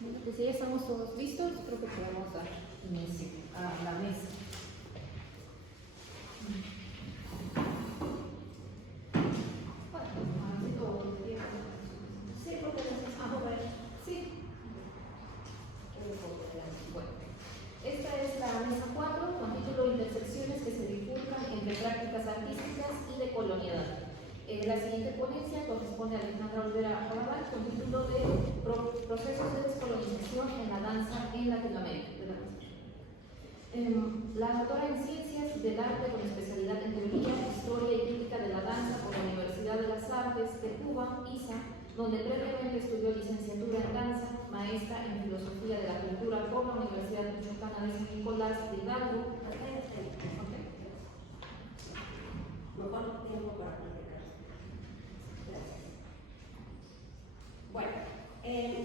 Bueno, pues ya estamos todos listos, creo que podemos dar inicio a la mesa. Sí, porque necesitamos mover. Sí. Bueno, esta es la mesa 4 con título Intersecciones que se bifurcan entre prácticas artísticas y de colonialidad. La siguiente ponencia corresponde a Alejandra Olvera Arrabal con título de Procesos de descolonización en la danza en Latinoamérica. La doctora en Ciencias del Arte con especialidad en Teoría, Historia y Crítica de la Danza por la Universidad de las Artes de Cuba, ISA, donde previamente estudió licenciatura en Danza, maestra en Filosofía de la Cultura por la Universidad Michoacana de San Nicolás de Hidalgo. Mejor tiempo para platicar. Gracias. Bueno,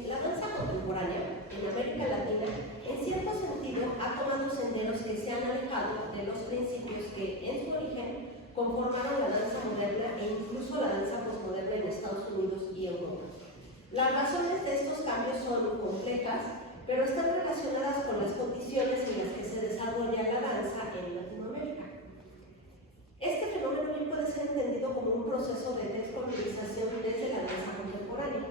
la danza contemporánea en América Latina, en cierto sentido, ha tomado senderos que se han alejado de los principios que, en su origen, conformaron la danza moderna e incluso la danza posmoderna en Estados Unidos y Europa. Las razones de estos cambios son complejas, pero están relacionadas con las condiciones en las que se desarrolla la danza en Latinoamérica. Este fenómeno bien puede ser entendido como un proceso de descolonización desde la danza contemporánea.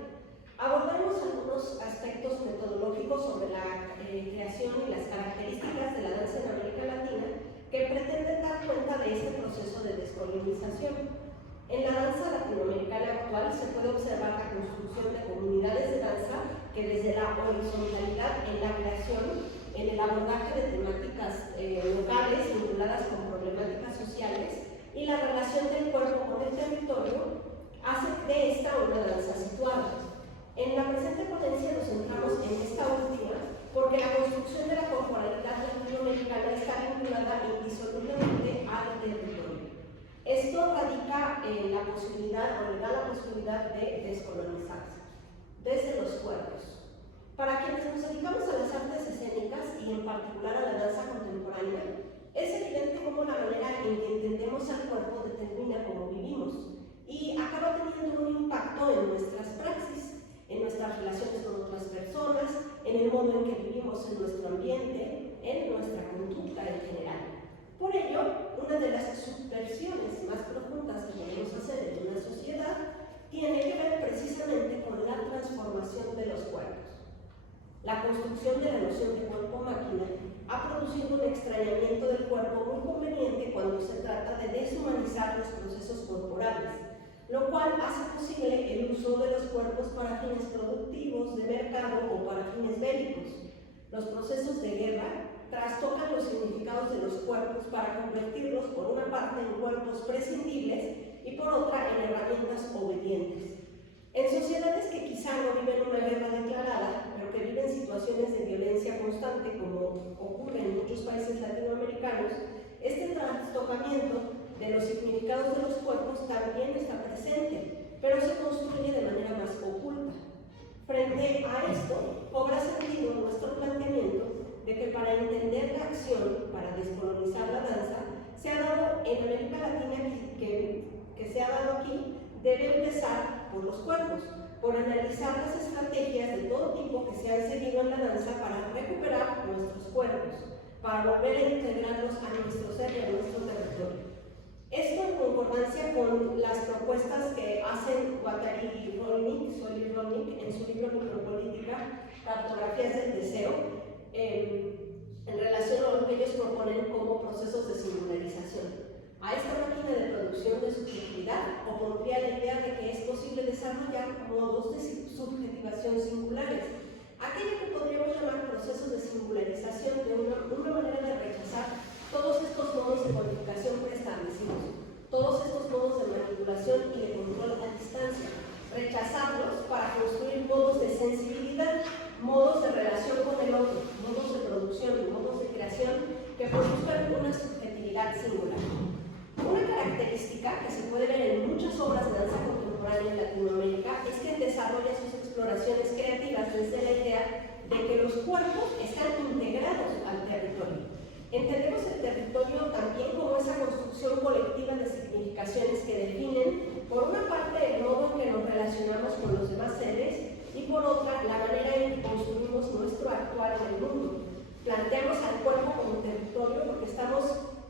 Abordaremos algunos aspectos metodológicos sobre la creación y las características de la danza en América Latina que pretenden dar cuenta de este proceso de descolonización. En la danza latinoamericana actual se puede observar la construcción de comunidades de danza que desde la horizontalidad en la creación, en el abordaje de temáticas locales vinculadas con problemáticas sociales y la relación del cuerpo con el territorio hace de esta una danza situada. En la presente ponencia nos centramos en esta última porque la construcción de la corporalidad latinoamericana está vinculada indisolublemente al territorio. Esto radica en la posibilidad, o le da la posibilidad de descolonizarse desde los cuerpos. Para quienes nos dedicamos a las artes escénicas y en particular a la danza contemporánea, es evidente cómo la manera en que entendemos al cuerpo determina cómo vivimos y acaba teniendo un impacto en nuestras praxis, en nuestras relaciones con otras personas, en el modo en que vivimos en nuestro ambiente, en nuestra conducta en general. Por ello, una de las subversiones más profundas que podemos hacer en una sociedad tiene que ver precisamente con la transformación de los cuerpos. La construcción de la noción de cuerpo-máquina ha producido un extrañamiento del cuerpo muy conveniente cuando se trata de deshumanizar los procesos corporales, lo cual hace posible el uso de los cuerpos para fines productivos, de mercado o para fines bélicos. Los procesos de guerra trastocan los significados de los cuerpos para convertirlos por una parte en cuerpos prescindibles y por otra en herramientas obedientes. En sociedades que quizá no viven una guerra declarada, pero que viven situaciones de violencia constante, como ocurre en muchos países latinoamericanos, este trastocamiento de los significados de los cuerpos también está presente, pero se construye de manera más oculta. Frente a esto, cobra sentido nuestro planteamiento de que para entender la acción, para descolonizar la danza, se ha dado en América Latina que se ha dado aquí, debe empezar por los cuerpos, por analizar las estrategias de todo tipo que se han seguido en la danza para recuperar nuestros cuerpos, para volver a integrarlos a nuestro ser y a nuestro territorio. Esto en concordancia con las propuestas que hacen Guattari y Rolnik en su libro Micropolítica, Cartografías del Deseo, en relación a lo que ellos proponen como procesos de singularización. A esta máquina de producción de subjetividad opondría la idea de que es posible desarrollar modos de subjetivación singulares, aquello que podríamos llamar procesos de singularización de una manera de rechazar todos estos modos de codificación preestablecidos, todos estos modos de manipulación y de control a distancia, rechazarlos para construir modos de sensibilidad, modos de relación con el otro, modos de producción y modos de creación que produzcan una subjetividad singular. Una característica que se puede ver en muchas obras de danza contemporánea en Latinoamérica es que desarrolla sus exploraciones creativas desde la idea de que los cuerpos están integrados al territorio. Entendemos el territorio también como esa construcción colectiva de significaciones que definen, por una parte, el modo en que nos relacionamos con los demás seres y por otra, la manera en que construimos actual en el mundo. Planteamos al cuerpo como territorio porque estamos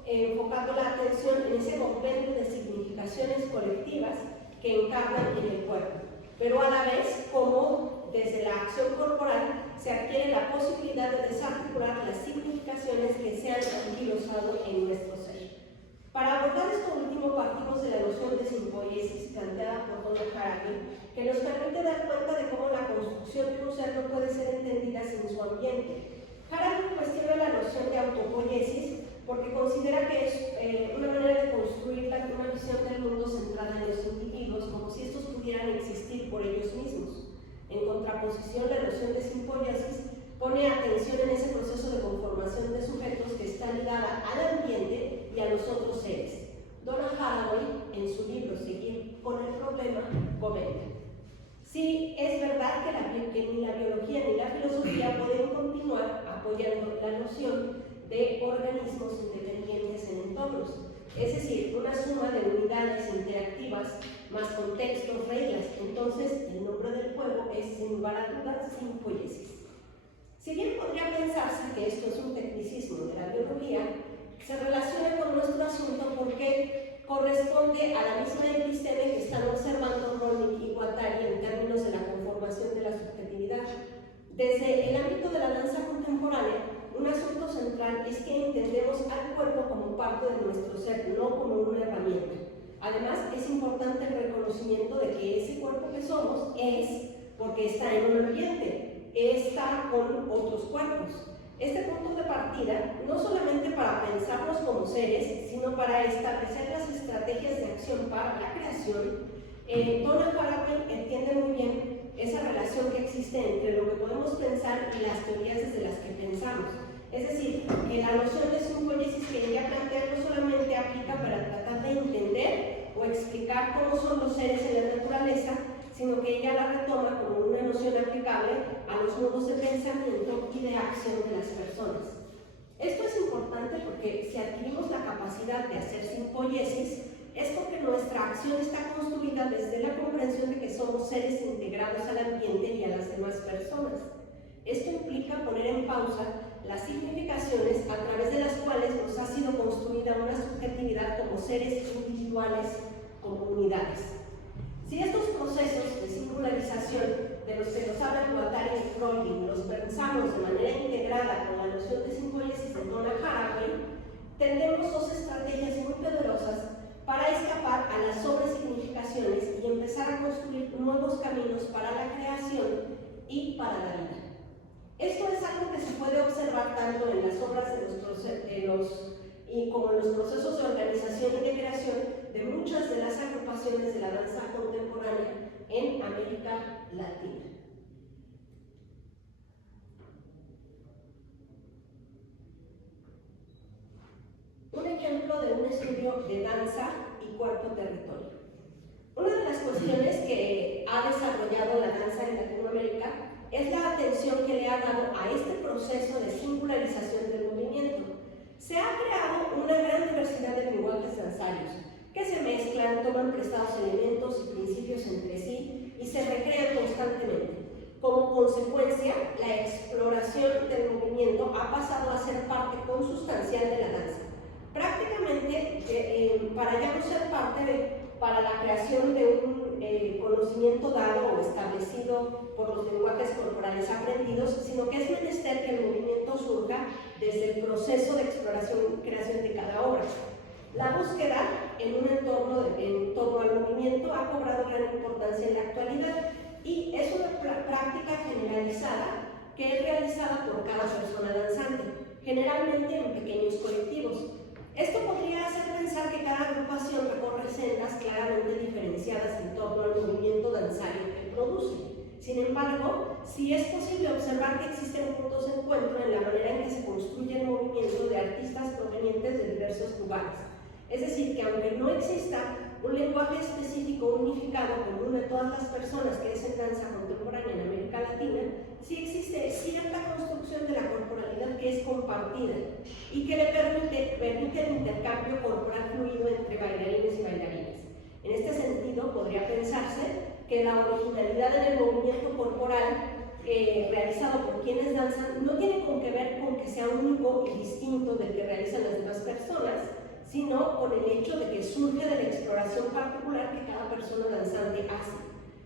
enfocando la atención en ese compendio de significaciones colectivas que encarnan en el cuerpo, pero a la vez como desde la acción corporal se adquiere la posibilidad de desarticular las significaciones que se han anquilosado en nuestro ser. Para abordar esto último partimos de la noción de simpoiesis planteada por Donna Haraway, que nos permite dar cuenta de cómo la construcción de un ser no puede ser entendida sin su ambiente. Haraway cuestiona la noción de autopoiesis porque considera que es una manera de construir una visión del mundo centrada en los individuos, como si estos pudieran existir por ellos mismos. En contraposición, la noción de simpoiesis pone atención en ese proceso de conformación de sujetos que está ligada al ambiente y a los otros seres. Donna Haraway, en su libro Seguir con el problema, comenta: sí, es verdad que ni la biología ni la filosofía pueden continuar apoyando la noción de organismos independientes en entornos, es decir, una suma de unidades interactivas más contextos, reglas. Entonces, el nombre del juego es, sin lugar a dudas, simpoiesis. Si bien podría pensarse que esto es un tecnicismo de la biología, se relaciona con nuestro asunto porque corresponde a la misma episteme que están observando Rollin y Guattari en términos de la conformación de la subjetividad. Desde el ámbito de la danza contemporánea, un asunto central es que entendemos al cuerpo como parte de nuestro ser, no como una herramienta. Además, es importante el reconocimiento de que ese cuerpo que somos es porque está en un ambiente, está con otros cuerpos. Este punto de partida, no solamente para pensarnos como seres, sino para establecer las estrategias de acción para la creación, Donna Haraway entiende muy bien esa relación que existe entre lo que podemos pensar y las teorías desde las que pensamos. Es decir, que la noción de simpoiesis que ella plantea no solamente aplica para tratar de entender o explicar cómo son los seres en la naturaleza, sino que ella la retoma como una noción aplicable a los modos de pensamiento y de acción de las personas. Esto es importante porque si adquirimos la capacidad de hacer simpoiesis, es porque nuestra acción está construida desde la comprensión de que somos seres integrados al ambiente y a las demás personas. Esto implica poner en pausa las significaciones a través de las cuales nos ha sido construida una subjetividad como seres individuales, como unidades. Si estos procesos de singularización de los que nos habla Guattari y Rollin los pensamos de manera integrada con la noción de simpoiesis de Donna Haraway, tendremos dos estrategias muy poderosas para escapar a las sobresignificaciones y empezar a construir nuevos caminos para la creación y para la vida. Esto es algo que se puede observar tanto en las obras como en los procesos de organización y de creación de muchas de las agrupaciones de la danza contemporánea en América Latina. Un ejemplo de un estudio de danza y cuerpo-territorio. Una de las cuestiones que ha desarrollado la danza en Latinoamérica es la atención que le ha dado a este proceso de singularización del movimiento. Se ha creado una gran diversidad de lenguajes danzarios que se mezclan, toman prestados elementos y principios entre sí y se recrean constantemente. Como consecuencia, la exploración del movimiento ha pasado a ser parte consustancial de la danza. Prácticamente, para ya no ser parte para la creación de un conocimiento dado o establecido por los lenguajes corporales aprendidos, sino que es menester que el movimiento surja desde el proceso de exploración y creación de cada obra. La búsqueda en un en torno al movimiento ha cobrado gran importancia en la actualidad y es una práctica generalizada que es realizada por cada persona danzante, generalmente en pequeños colectivos. Esto podría hacer pensar que cada agrupación recorre sendas claramente diferenciadas en torno al movimiento danzario que produce. Sin embargo, sí es posible observar que existen puntos de encuentro en la manera en que se construye el movimiento de artistas provenientes de diversos lugares. Es decir, que aunque no exista un lenguaje específico unificado común a todas las personas que hacen danza contemporánea en América Latina, sí existe cierta construcción de la corporalidad que es compartida y que le permite el intercambio corporal fluido entre bailarines y bailarinas. En este sentido, podría pensarse que la originalidad en el movimiento corporal realizado por quienes danzan no tiene que ver con que sea único y distinto del que realizan las demás personas, sino con el hecho de que surge de la exploración particular que cada persona danzante hace.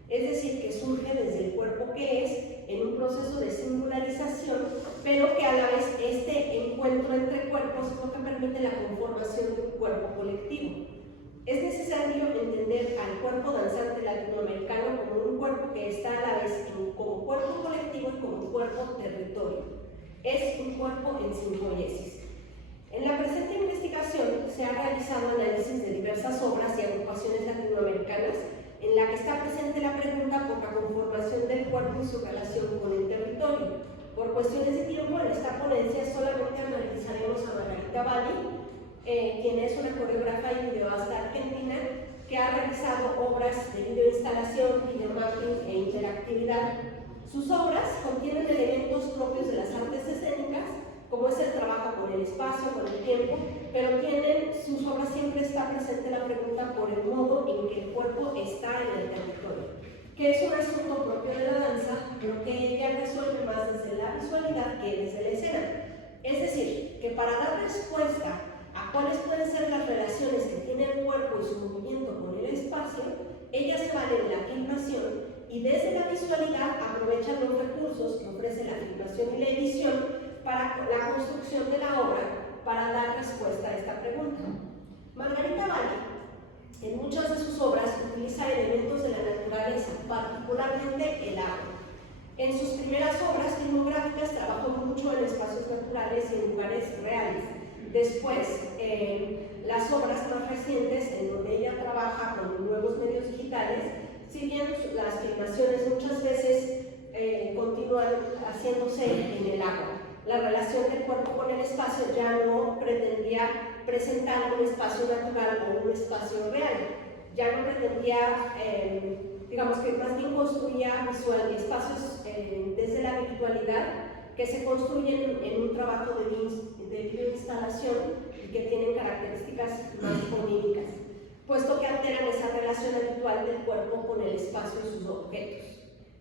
Es decir, que surge desde el cuerpo que es, en un proceso de singularización, pero que a la vez este encuentro entre cuerpos es lo que permite la conformación de un cuerpo colectivo. Es necesario entender al cuerpo danzante latinoamericano como un cuerpo que está a la vez como cuerpo colectivo y como cuerpo territorio. Es un cuerpo en simpoiesis. En la presente investigación se ha realizado análisis de diversas obras y agrupaciones latinoamericanas en la que está presente la pregunta por la conformación del cuerpo y su relación con el territorio. Por cuestiones de tiempo, en esta ponencia solamente analizaremos a Margarita Valli, quien es una coreógrafa y videoasta argentina que ha realizado obras de videoinstalación, videomapping e interactividad. Sus obras contienen elementos propios de las artes escénicas, como es el trabajo con el espacio, con el tiempo, pero sus obras siempre está presente la pregunta por el modo en que el cuerpo está en el territorio, que es un asunto propio de la danza, pero que ella resuelve más desde la visualidad que desde la escena. Es decir, que para dar respuesta a cuáles pueden ser las relaciones que tiene el cuerpo y su movimiento con el espacio, ella se vale de la filmación y desde la visualidad aprovecha los recursos que ofrece la filmación y la edición para la construcción de la obra para dar respuesta a esta pregunta. Margarita Valli, en muchas de sus obras, utiliza elementos de la naturaleza, particularmente el agua. En sus primeras obras filmográficas trabajó mucho en espacios naturales y en lugares reales. Después, las obras más recientes, en donde ella trabaja con nuevos medios digitales, si bien las filmaciones muchas veces continúan haciéndose en el agua. La relación del cuerpo con el espacio ya no pretendía presentar un espacio natural o un espacio real. Ya no pretendía, digamos que más bien construía espacios desde la virtualidad que se construyen en un trabajo de videoinstalación y que tienen características más onímicas, puesto que alteran esa relación habitual del cuerpo con el espacio y sus objetos.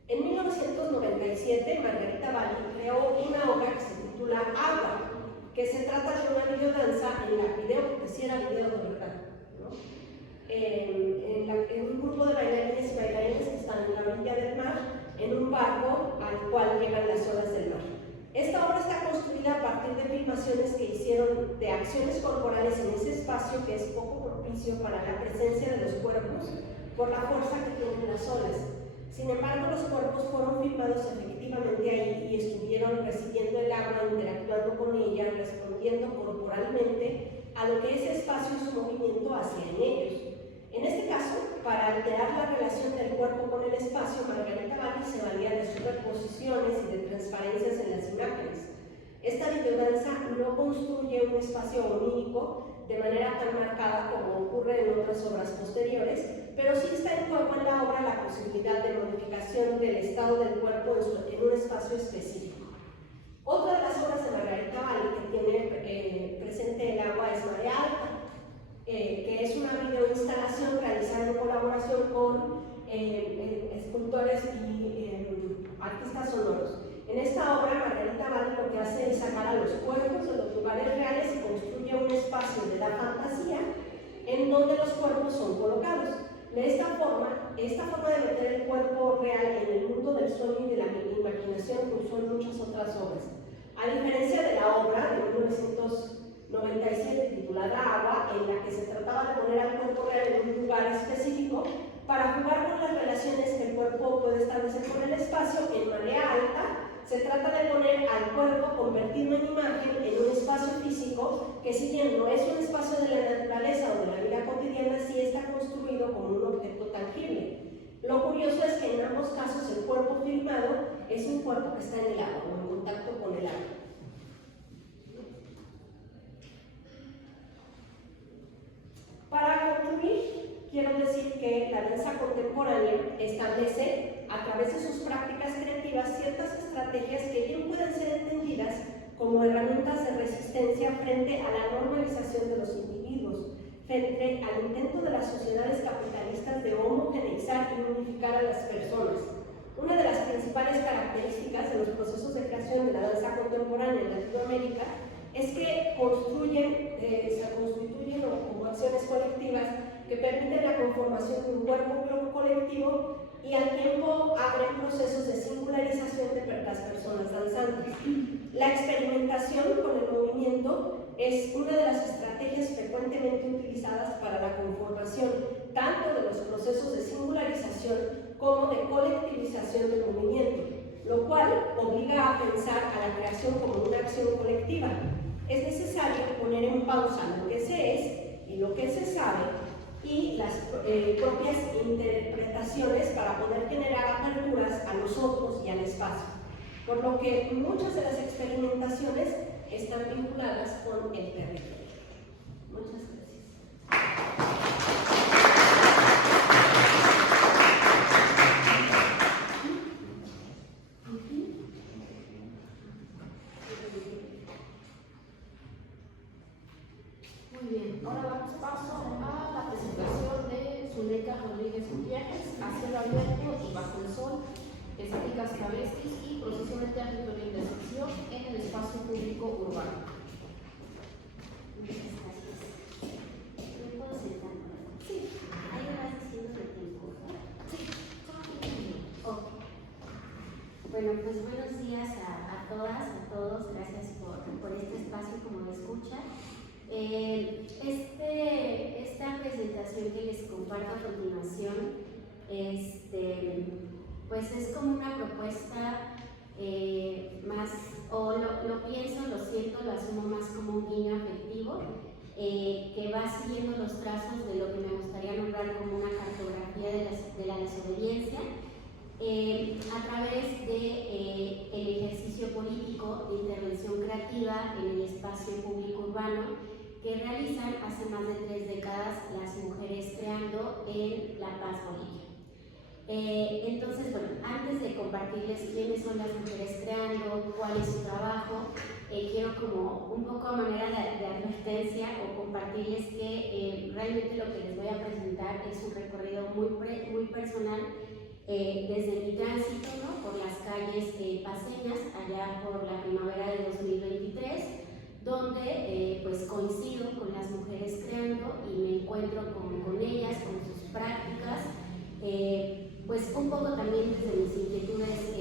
En 1997, Margarita Valli creó una obra que se titula Agua, que se trata de una videodanza en la porque sí era video de verdad, ¿no? En un grupo de bailarines y bailarines que están en la orilla del mar, en un barco al cual llegan las olas del mar. Esta obra está construida a partir de filmaciones que hicieron de acciones corporales en ese espacio que es poco propicio para la presencia de los cuerpos por la fuerza que tienen las olas. Sin embargo, los cuerpos fueron filmados efectivamente ahí y estuvieron recibiendo el agua, interactuando con ella, respondiendo corporalmente a lo que ese espacio y su movimiento hacía en ellos. En este caso, para alterar la relación del cuerpo con el espacio, Margarita Valli se valía de superposiciones y de transparencias en las imágenes. Esta videodanza no construye un espacio onírico de manera tan marcada como ocurre en otras obras posteriores, pero sí está en juego en la obra la posibilidad de modificación del estado del cuerpo en un espacio específico. Otra de las obras de Margarita Valli que tiene presente el agua es Marea Alta, que es una videoinstalación realizada en colaboración con escultores y artistas sonoros. En esta obra, Margarita Valli lo que hace es sacar a los cuerpos de los lugares reales y construye un espacio de la fantasía en donde los cuerpos son colocados. De esta forma de meter el cuerpo real en el mundo del sueño y de la imaginación que usó en muchas otras obras. A diferencia de la obra de 1997 titulada Agua, en la que se trataba de poner al cuerpo real en un lugar específico para jugar con las relaciones que el cuerpo puede establecer con el espacio, en Marea Alta se trata de poner al cuerpo, convertirlo en imagen, en un espacio físico que, si bien no es un espacio de la naturaleza o de la vida cotidiana, sí está construido como un objeto tangible. Lo curioso es que en ambos casos el cuerpo filmado es un cuerpo que está en el agua o en contacto con el agua. Para concluir, quiero decir que la danza contemporánea establece, a través de sus prácticas creativas, ciertas estrategias que bien pueden ser entendidas como herramientas de resistencia frente a la normalización de los individuos, frente al intento de las sociedades capitalistas de homogeneizar y unificar a las personas. Una de las principales características Latinoamérica, es que se constituyen como acciones colectivas que permiten la conformación de un cuerpo colectivo y al tiempo abren procesos de singularización de las personas danzantes. La experimentación con el movimiento es una de las estrategias frecuentemente utilizadas para la conformación tanto de los procesos de singularización como de colectivización del movimiento, lo cual obliga a pensar a la creación como una acción colectiva. Es necesario poner en pausa lo que se es y lo que se sabe y las propias interpretaciones para poder generar aperturas a los otros y al espacio, por lo que muchas de las experimentaciones están vinculadas con el territorio. Muchas gracias. Muy bien, ahora damos paso a la presentación de Zuleika Rodríguez Gutiérrez, A Cielo Abierto y Bajo el Sol, Estéticas Travestis y Procesión de Territorio de Intersección en el Espacio Público Urbano. Muchas gracias. ¿Me puedo sentar? Sí. Ahí me vas diciendo el tiempo, ¿verdad? Sí, Ok. Bueno, pues buenos días a todas, a todos. Gracias por este espacio como de escucha. Esta presentación que les comparto a continuación, pues es como una propuesta más, o lo pienso, lo siento, lo asumo más como un guiño afectivo, que va siguiendo los trazos de lo que me gustaría nombrar como una cartografía de la desobediencia, a través de el ejercicio político de intervención creativa en el espacio público urbano que realizan hace más de 3 décadas las mujeres creando en La Paz, Bolivia. Entonces, bueno, antes de compartirles quiénes son las mujeres creando, cuál es su trabajo, quiero como un poco a manera de advertencia o compartirles que realmente lo que les voy a presentar es un recorrido muy personal desde mi tránsito, ¿no?, por las calles paceñas allá por la primavera de 2023, donde pues coincido con las mujeres creando y me encuentro con ellas, con sus prácticas, pues un poco también desde mis inquietudes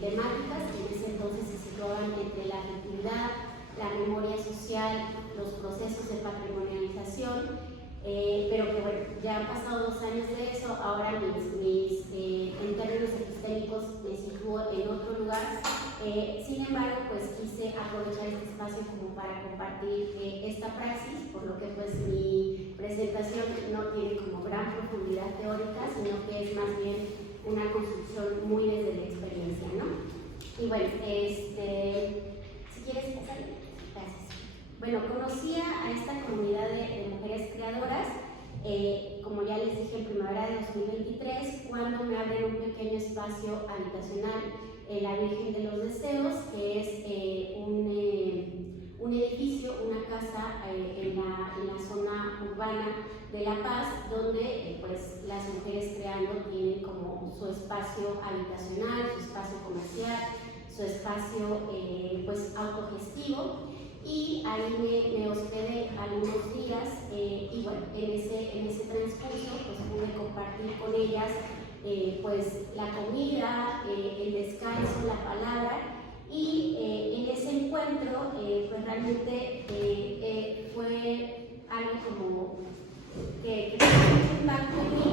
temáticas, que en ese entonces se situaban entre la afectividad, la memoria social, los procesos de patrimonialización, pero que bueno, ya han pasado 2 años de eso, ahora en términos epistémicos me sitúo en otro lugar. Sin embargo, pues quise aprovechar este espacio como para compartir esta praxis, por lo que pues mi presentación no tiene como gran profundidad teórica, sino que es más bien una construcción muy desde la experiencia, ¿no? Y bueno, si quieres pasar, gracias. Bueno, conocí a esta comunidad de mujeres creadoras, como ya les dije, en primavera de 2023, cuando me abren un pequeño espacio habitacional La Virgen de los Deseos, que es un edificio, una casa en la zona urbana de La Paz, donde pues las mujeres creando tienen como su espacio habitacional, su espacio comercial, su espacio pues autogestivo, y ahí me hospedé algunos días y bueno, en ese transcurso pues pude compartir con ellas pues la comida, el descanso, la palabra, y en ese encuentro pues realmente fue algo como que tuvo mucho impacto en mí,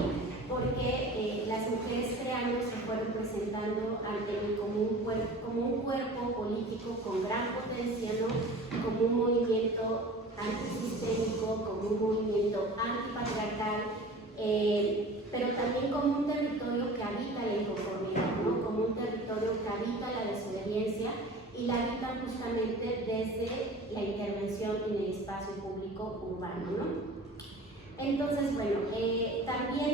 porque las mujeres creando se fueron presentando ante mí como un cuerpo político con gran potencia, ¿no?, como un movimiento antisistémico, como un movimiento antipatriarcal, pero también como un territorio que habita la inconformidad, ¿no?, como un territorio que habita la desobediencia y la habita justamente desde la intervención en el espacio público urbano, ¿no? Entonces, bueno, también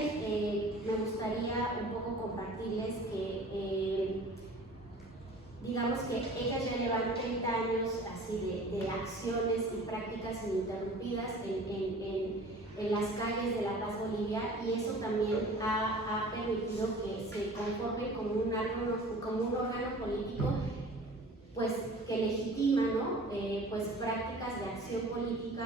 me gustaría un poco compartirles que, digamos que ellas ya llevan 30 años así de acciones y prácticas ininterrumpidas en las calles de La Paz, Bolivia, y eso también ha permitido que se conforme como un órgano político pues que legitima, ¿no? Pues prácticas de acción política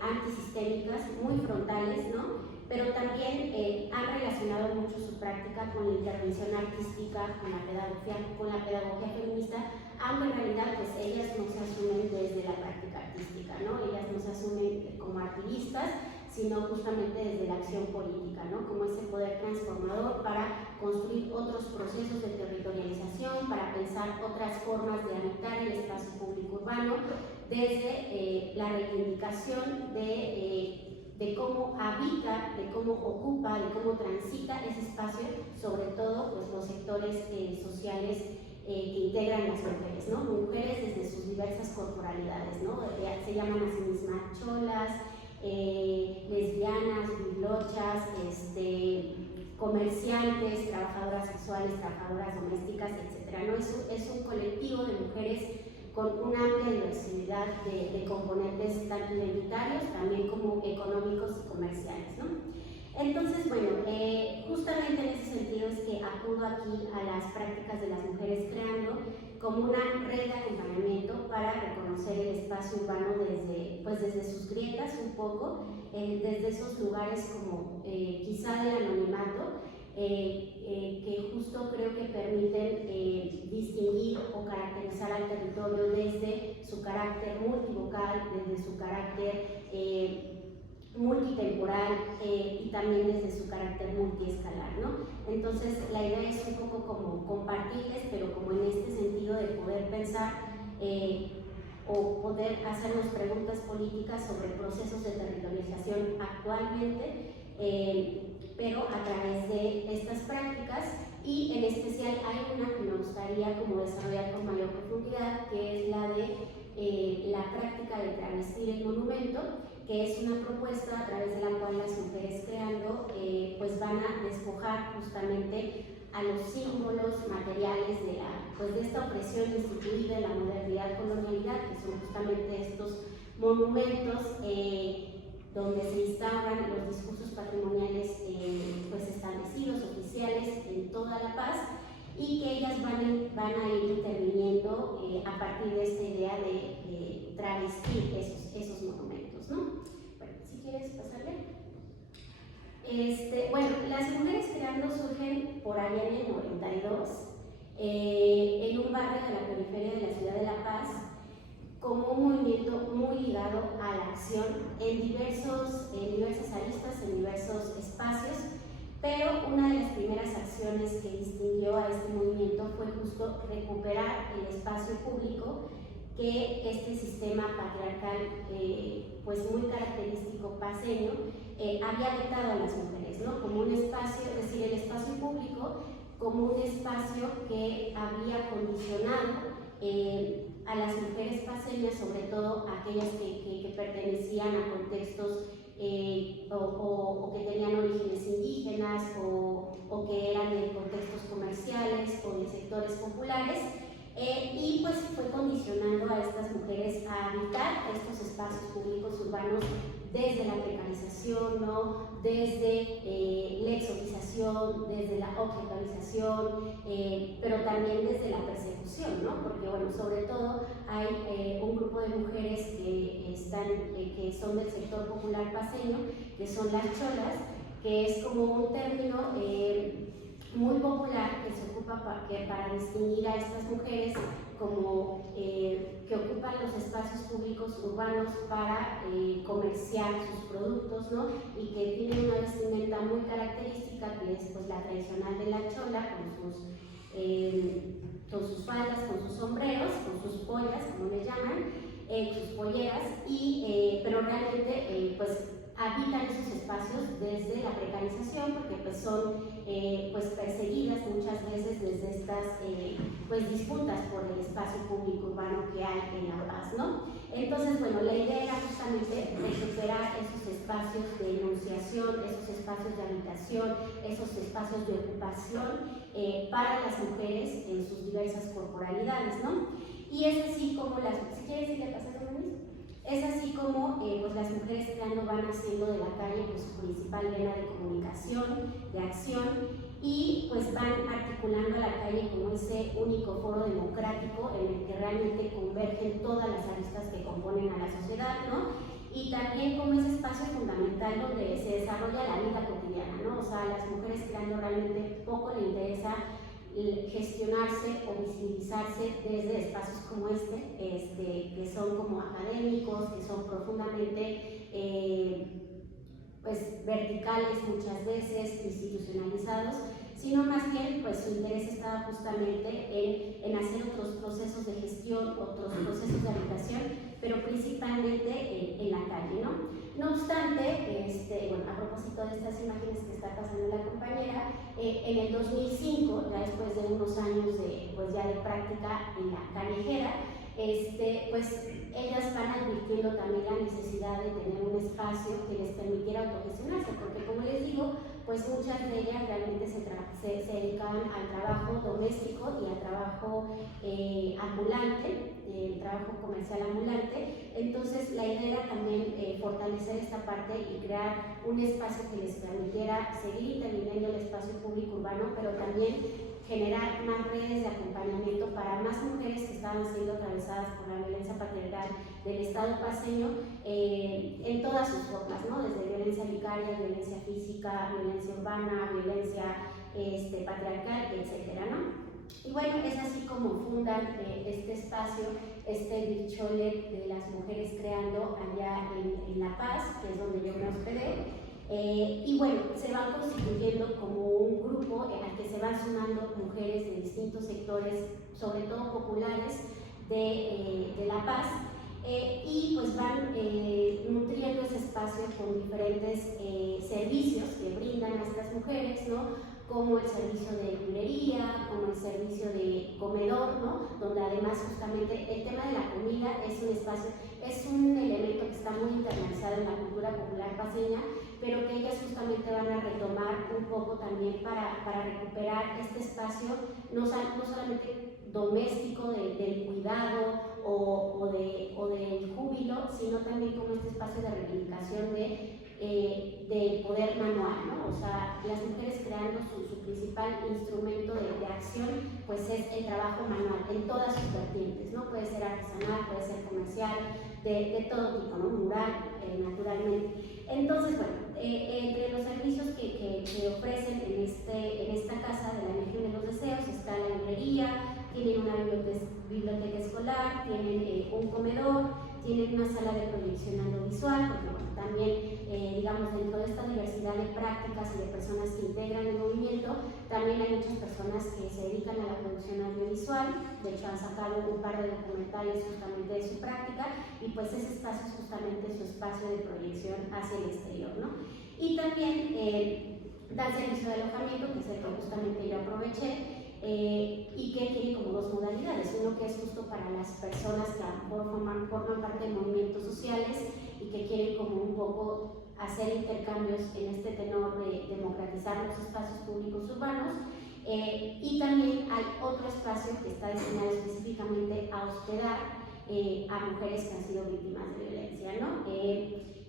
antisistémicas muy frontales, ¿no? Pero también han relacionado mucho su práctica con la intervención artística, con la pedagogía feminista, aunque en realidad pues ellas no se asumen desde la práctica artística, ¿no? Ellas no se asumen como activistas, sino justamente desde la acción política, ¿no? Como ese poder transformador para construir otros procesos de territorialización, para pensar otras formas de habitar el espacio público urbano, desde la reivindicación de cómo habita, de cómo ocupa, de cómo transita ese espacio, sobre todo pues, los sectores sociales que integran las mujeres, ¿no? Mujeres desde sus diversas corporalidades, ¿no? Se llaman a sí mismas cholas, lesbianas, biblochas, comerciantes, trabajadoras sexuales, trabajadoras domésticas, etc. ¿no? Es un colectivo de mujeres con una amplia diversidad de componentes tanto identitarios también como económicos y comerciales, ¿no? Entonces, bueno, justamente en ese sentido es que acudo aquí a las prácticas de las mujeres creando como una red de acompañamiento para reconocer el espacio urbano desde sus grietas un poco, desde esos lugares como quizá del anonimato, que justo creo que permiten distinguir o caracterizar al territorio desde su carácter multivocal, desde su carácter multitemporal y también desde su carácter multiescalar, ¿no? Entonces la idea es un poco como compartirles, pero como en este sentido de poder pensar o poder hacernos preguntas políticas sobre procesos de territorialización actualmente, pero a través de estas prácticas, y en especial hay una que me gustaría como desarrollar con mayor profundidad, que es la de la práctica de travestir el monumento, que es una propuesta a través de la cual las mujeres creando pues van a despojar justamente a los símbolos materiales de esta opresión instituida en la modernidad colonialidad, que son justamente estos monumentos donde se instauran los discursos patrimoniales pues establecidos, oficiales en toda La Paz, y que ellas van a ir interviniendo a partir de esta idea de travestir esos monumentos, ¿no? Bueno, si quieres pasarle. Bueno, las mujeres creando surgen por allá en el 92, en un barrio de la periferia de la ciudad de La Paz, como un movimiento muy ligado a la acción en diversas aristas, en diversos espacios, pero una de las primeras acciones que distinguió a este movimiento fue justo recuperar el espacio público que este sistema patriarcal, pues muy característico paceño, había vetado a las mujeres, ¿no? Como un espacio, es decir, el espacio público como un espacio que había condicionado a las mujeres paceñas, sobre todo aquellas que pertenecían a contextos o que tenían orígenes indígenas o que eran de contextos comerciales o de sectores populares, y pues fue condicionando a estas mujeres a habitar estos espacios públicos urbanos desde la precarización, ¿no? Desde la exotización, desde la objetivización, pero también desde la persecución, ¿no? Porque, bueno, sobre todo hay un grupo de mujeres que son del sector popular paceño, que son las cholas, que es como un término muy popular que se ocupa para distinguir a estas mujeres como que ocupan los espacios públicos urbanos para comerciar sus productos, ¿no? Y que tienen una vestimenta muy característica, que es pues, la tradicional de la chola, con sus faldas, con sus sombreros, con sus pollas, como le llaman, sus polleras, pero realmente pues habitan esos espacios desde la precarización, porque pues son pues perseguidas muchas veces desde estas pues disputas por el espacio público urbano que hay en La Paz, ¿no? Entonces, bueno, la idea era justamente recuperar esos espacios de enunciación, esos espacios de habitación, esos espacios de ocupación para las mujeres en sus diversas corporalidades, ¿no? Y es así como si quieres ir a pasar lo mismo. Es así como pues las mujeres creando van haciendo de la calle pues, su principal vena de comunicación, de acción, y pues van articulando a la calle como ese único foro democrático en el que realmente convergen todas las aristas que componen a la sociedad, ¿no? Y también como ese espacio fundamental donde se desarrolla la vida cotidiana, ¿no? O sea, a las mujeres creando realmente poco le interesa gestionarse o visibilizarse desde espacios como que son como académicos, que son profundamente pues verticales muchas veces, institucionalizados, sino más bien pues su interés estaba justamente en hacer otros procesos de gestión, otros procesos de habitación, pero principalmente en la calle, ¿no? No obstante, bueno, a propósito de estas imágenes que está pasando la compañera, en el 2005, ya después de unos años pues ya de práctica en la callejera, pues ellas van advirtiendo también la necesidad de tener un espacio que les permitiera autogestionarse, porque como les digo, pues muchas de ellas realmente se dedicaban al trabajo doméstico y al trabajo ambulante, el trabajo comercial ambulante. Entonces la idea era también fortalecer esta parte y crear un espacio que les permitiera seguir interviniendo el espacio público urbano, pero también generar más redes de acompañamiento para más mujeres que estaban siendo atravesadas por la violencia patriarcal del Estado paceño en todas sus formas, ¿no? Desde violencia vicaria, violencia física, violencia urbana, violencia patriarcal, etcétera, ¿no? Y bueno, es así como fundan este espacio, Vircholet de las mujeres creando allá en La Paz, que es donde yo me hospedé. Y bueno, se van constituyendo como un grupo al que se van sumando mujeres de distintos sectores, sobre todo populares, de La Paz, y pues van nutriendo ese espacio con diferentes servicios que brindan a estas mujeres, ¿no? Como el servicio de librería, como el servicio de comedor, ¿no? Donde además justamente el tema de la comida es un espacio, es un elemento que está muy internalizado en la cultura popular paceña, pero que ellas justamente van a retomar un poco también para recuperar este espacio, no solamente doméstico del cuidado o del júbilo, sino también como este espacio de reivindicación de poder manual, ¿no? O sea, las mujeres creando su principal instrumento de acción, pues es el trabajo manual en todas sus vertientes, ¿no? Puede ser artesanal, puede ser comercial, de todo tipo, ¿no? Mural, naturalmente. Entonces, bueno, entre los servicios que ofrecen en esta casa de la Virgen de los Deseos está la librería, tienen una biblioteca escolar, tienen un comedor, tienen una sala de proyección audiovisual, porque bueno, también, digamos, dentro de esta diversidad de prácticas y de personas que integran el movimiento, también hay muchas personas que se dedican a la producción audiovisual. De hecho, han sacado un par de documentales justamente de su práctica, y pues ese espacio es justamente su espacio de proyección hacia el exterior, ¿no? Y también dan servicio de alojamiento, que es el que justamente yo aproveché, y que tiene como dos modalidades, uno que es justo para las personas que a lo mejor forman parte de movimientos sociales y que quieren como un poco hacer intercambios en este tenor de democratizar los espacios públicos urbanos, y también hay otro espacio que está destinado específicamente a hospedar a mujeres que han sido víctimas de violencia, ¿no?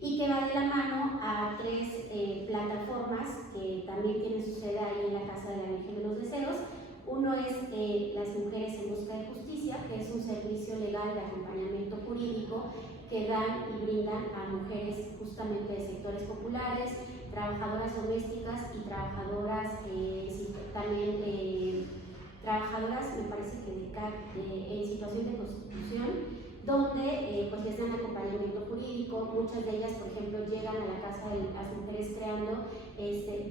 Y que va de la mano a tres plataformas que también tienen su sede ahí en la Casa de la Virgen de los Deseos. Uno es Las Mujeres en Busca de Justicia, que es un servicio legal de acompañamiento jurídico que dan y brindan a mujeres justamente de sectores populares, trabajadoras domésticas y trabajadoras también trabajadoras, me parece que en situación de prostitución, donde pues les dan acompañamiento jurídico. Muchas de ellas, por ejemplo, llegan a la Casa de las Mujeres Creando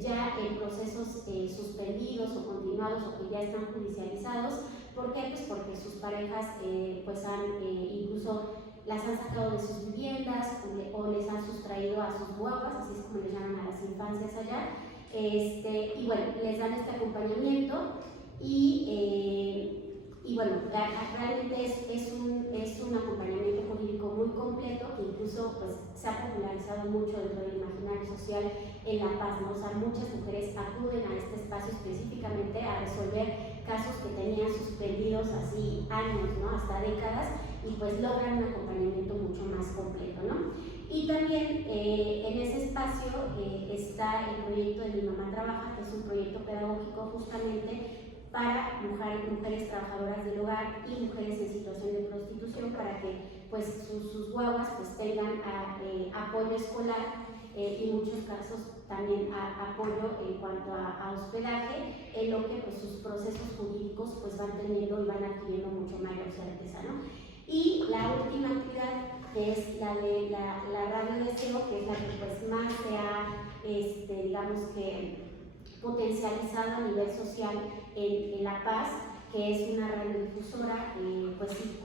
ya en procesos suspendidos o continuados o que ya están judicializados. ¿Por qué? Pues porque sus parejas pues incluso las han sacado de sus viviendas o les han sustraído a sus guaguas, así es como les llaman a las infancias allá, y bueno, les dan este acompañamiento y bueno, realmente es un acompañamiento jurídico muy completo que incluso pues, se ha popularizado mucho dentro del imaginario social en La Paz, ¿no? O sea, muchas mujeres acuden a este espacio específicamente a resolver casos que tenían suspendidos así años, ¿no? Hasta décadas, y pues logran un acompañamiento mucho más completo, ¿no? Y también en ese espacio está el proyecto de Mi Mamá Trabaja, que es un proyecto pedagógico justamente para mujeres trabajadoras del hogar y mujeres en situación de prostitución, para que pues sus guaguas pues tengan apoyo escolar y en muchos casos también apoyo en cuanto a hospedaje, en lo que pues sus procesos jurídicos pues van teniendo y van adquiriendo mucho mayor certeza, ¿no? Y la última actividad, que es la de la Radio Deseo, que es la que pues más se ha, digamos que, potencializado a nivel social en La Paz, que es una radiodifusora, pues sí,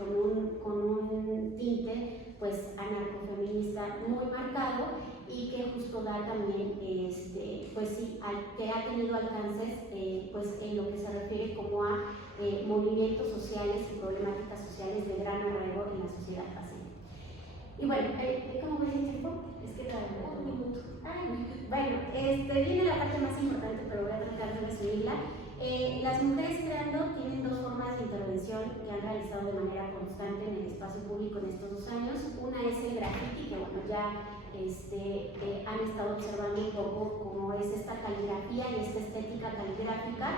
con un tinte pues anarcofeminista muy marcado, y que justo da también, pues sí, que ha tenido alcances pues en lo que se refiere como a movimientos sociales y problemáticas sociales de gran arraigo en la sociedad paseña. Y bueno, ¿cómo ves el tiempo? Es que un minuto. Bueno, viene la parte más importante, pero voy a tratar de resumirla. Las mujeres creando tienen dos formas de intervención que han realizado de manera constante en el espacio público en estos 2 años. Una es el graffiti, que bueno, ya han estado observando un poco cómo es esta caligrafía y esta estética caligráfica.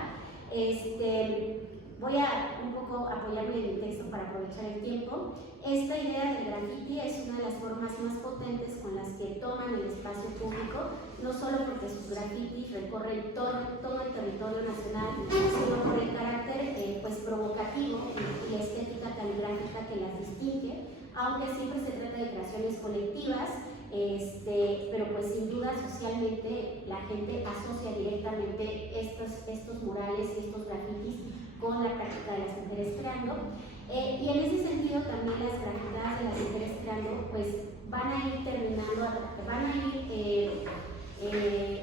Voy a un poco apoyarme en el texto para aprovechar el tiempo. Esta idea del graffiti es una de las formas más potentes con las que toman el espacio público, no solo porque sus grafitis recorren todo el territorio nacional, sino por el carácter pues provocativo y la estética caligráfica que las distingue, aunque siempre se trata de creaciones colectivas. Pero pues sin duda socialmente la gente asocia directamente estos murales y estos grafitis con la práctica de las mujeres creando, y en ese sentido también las grafitadas de las mujeres creando pues van a ir terminando, van a ir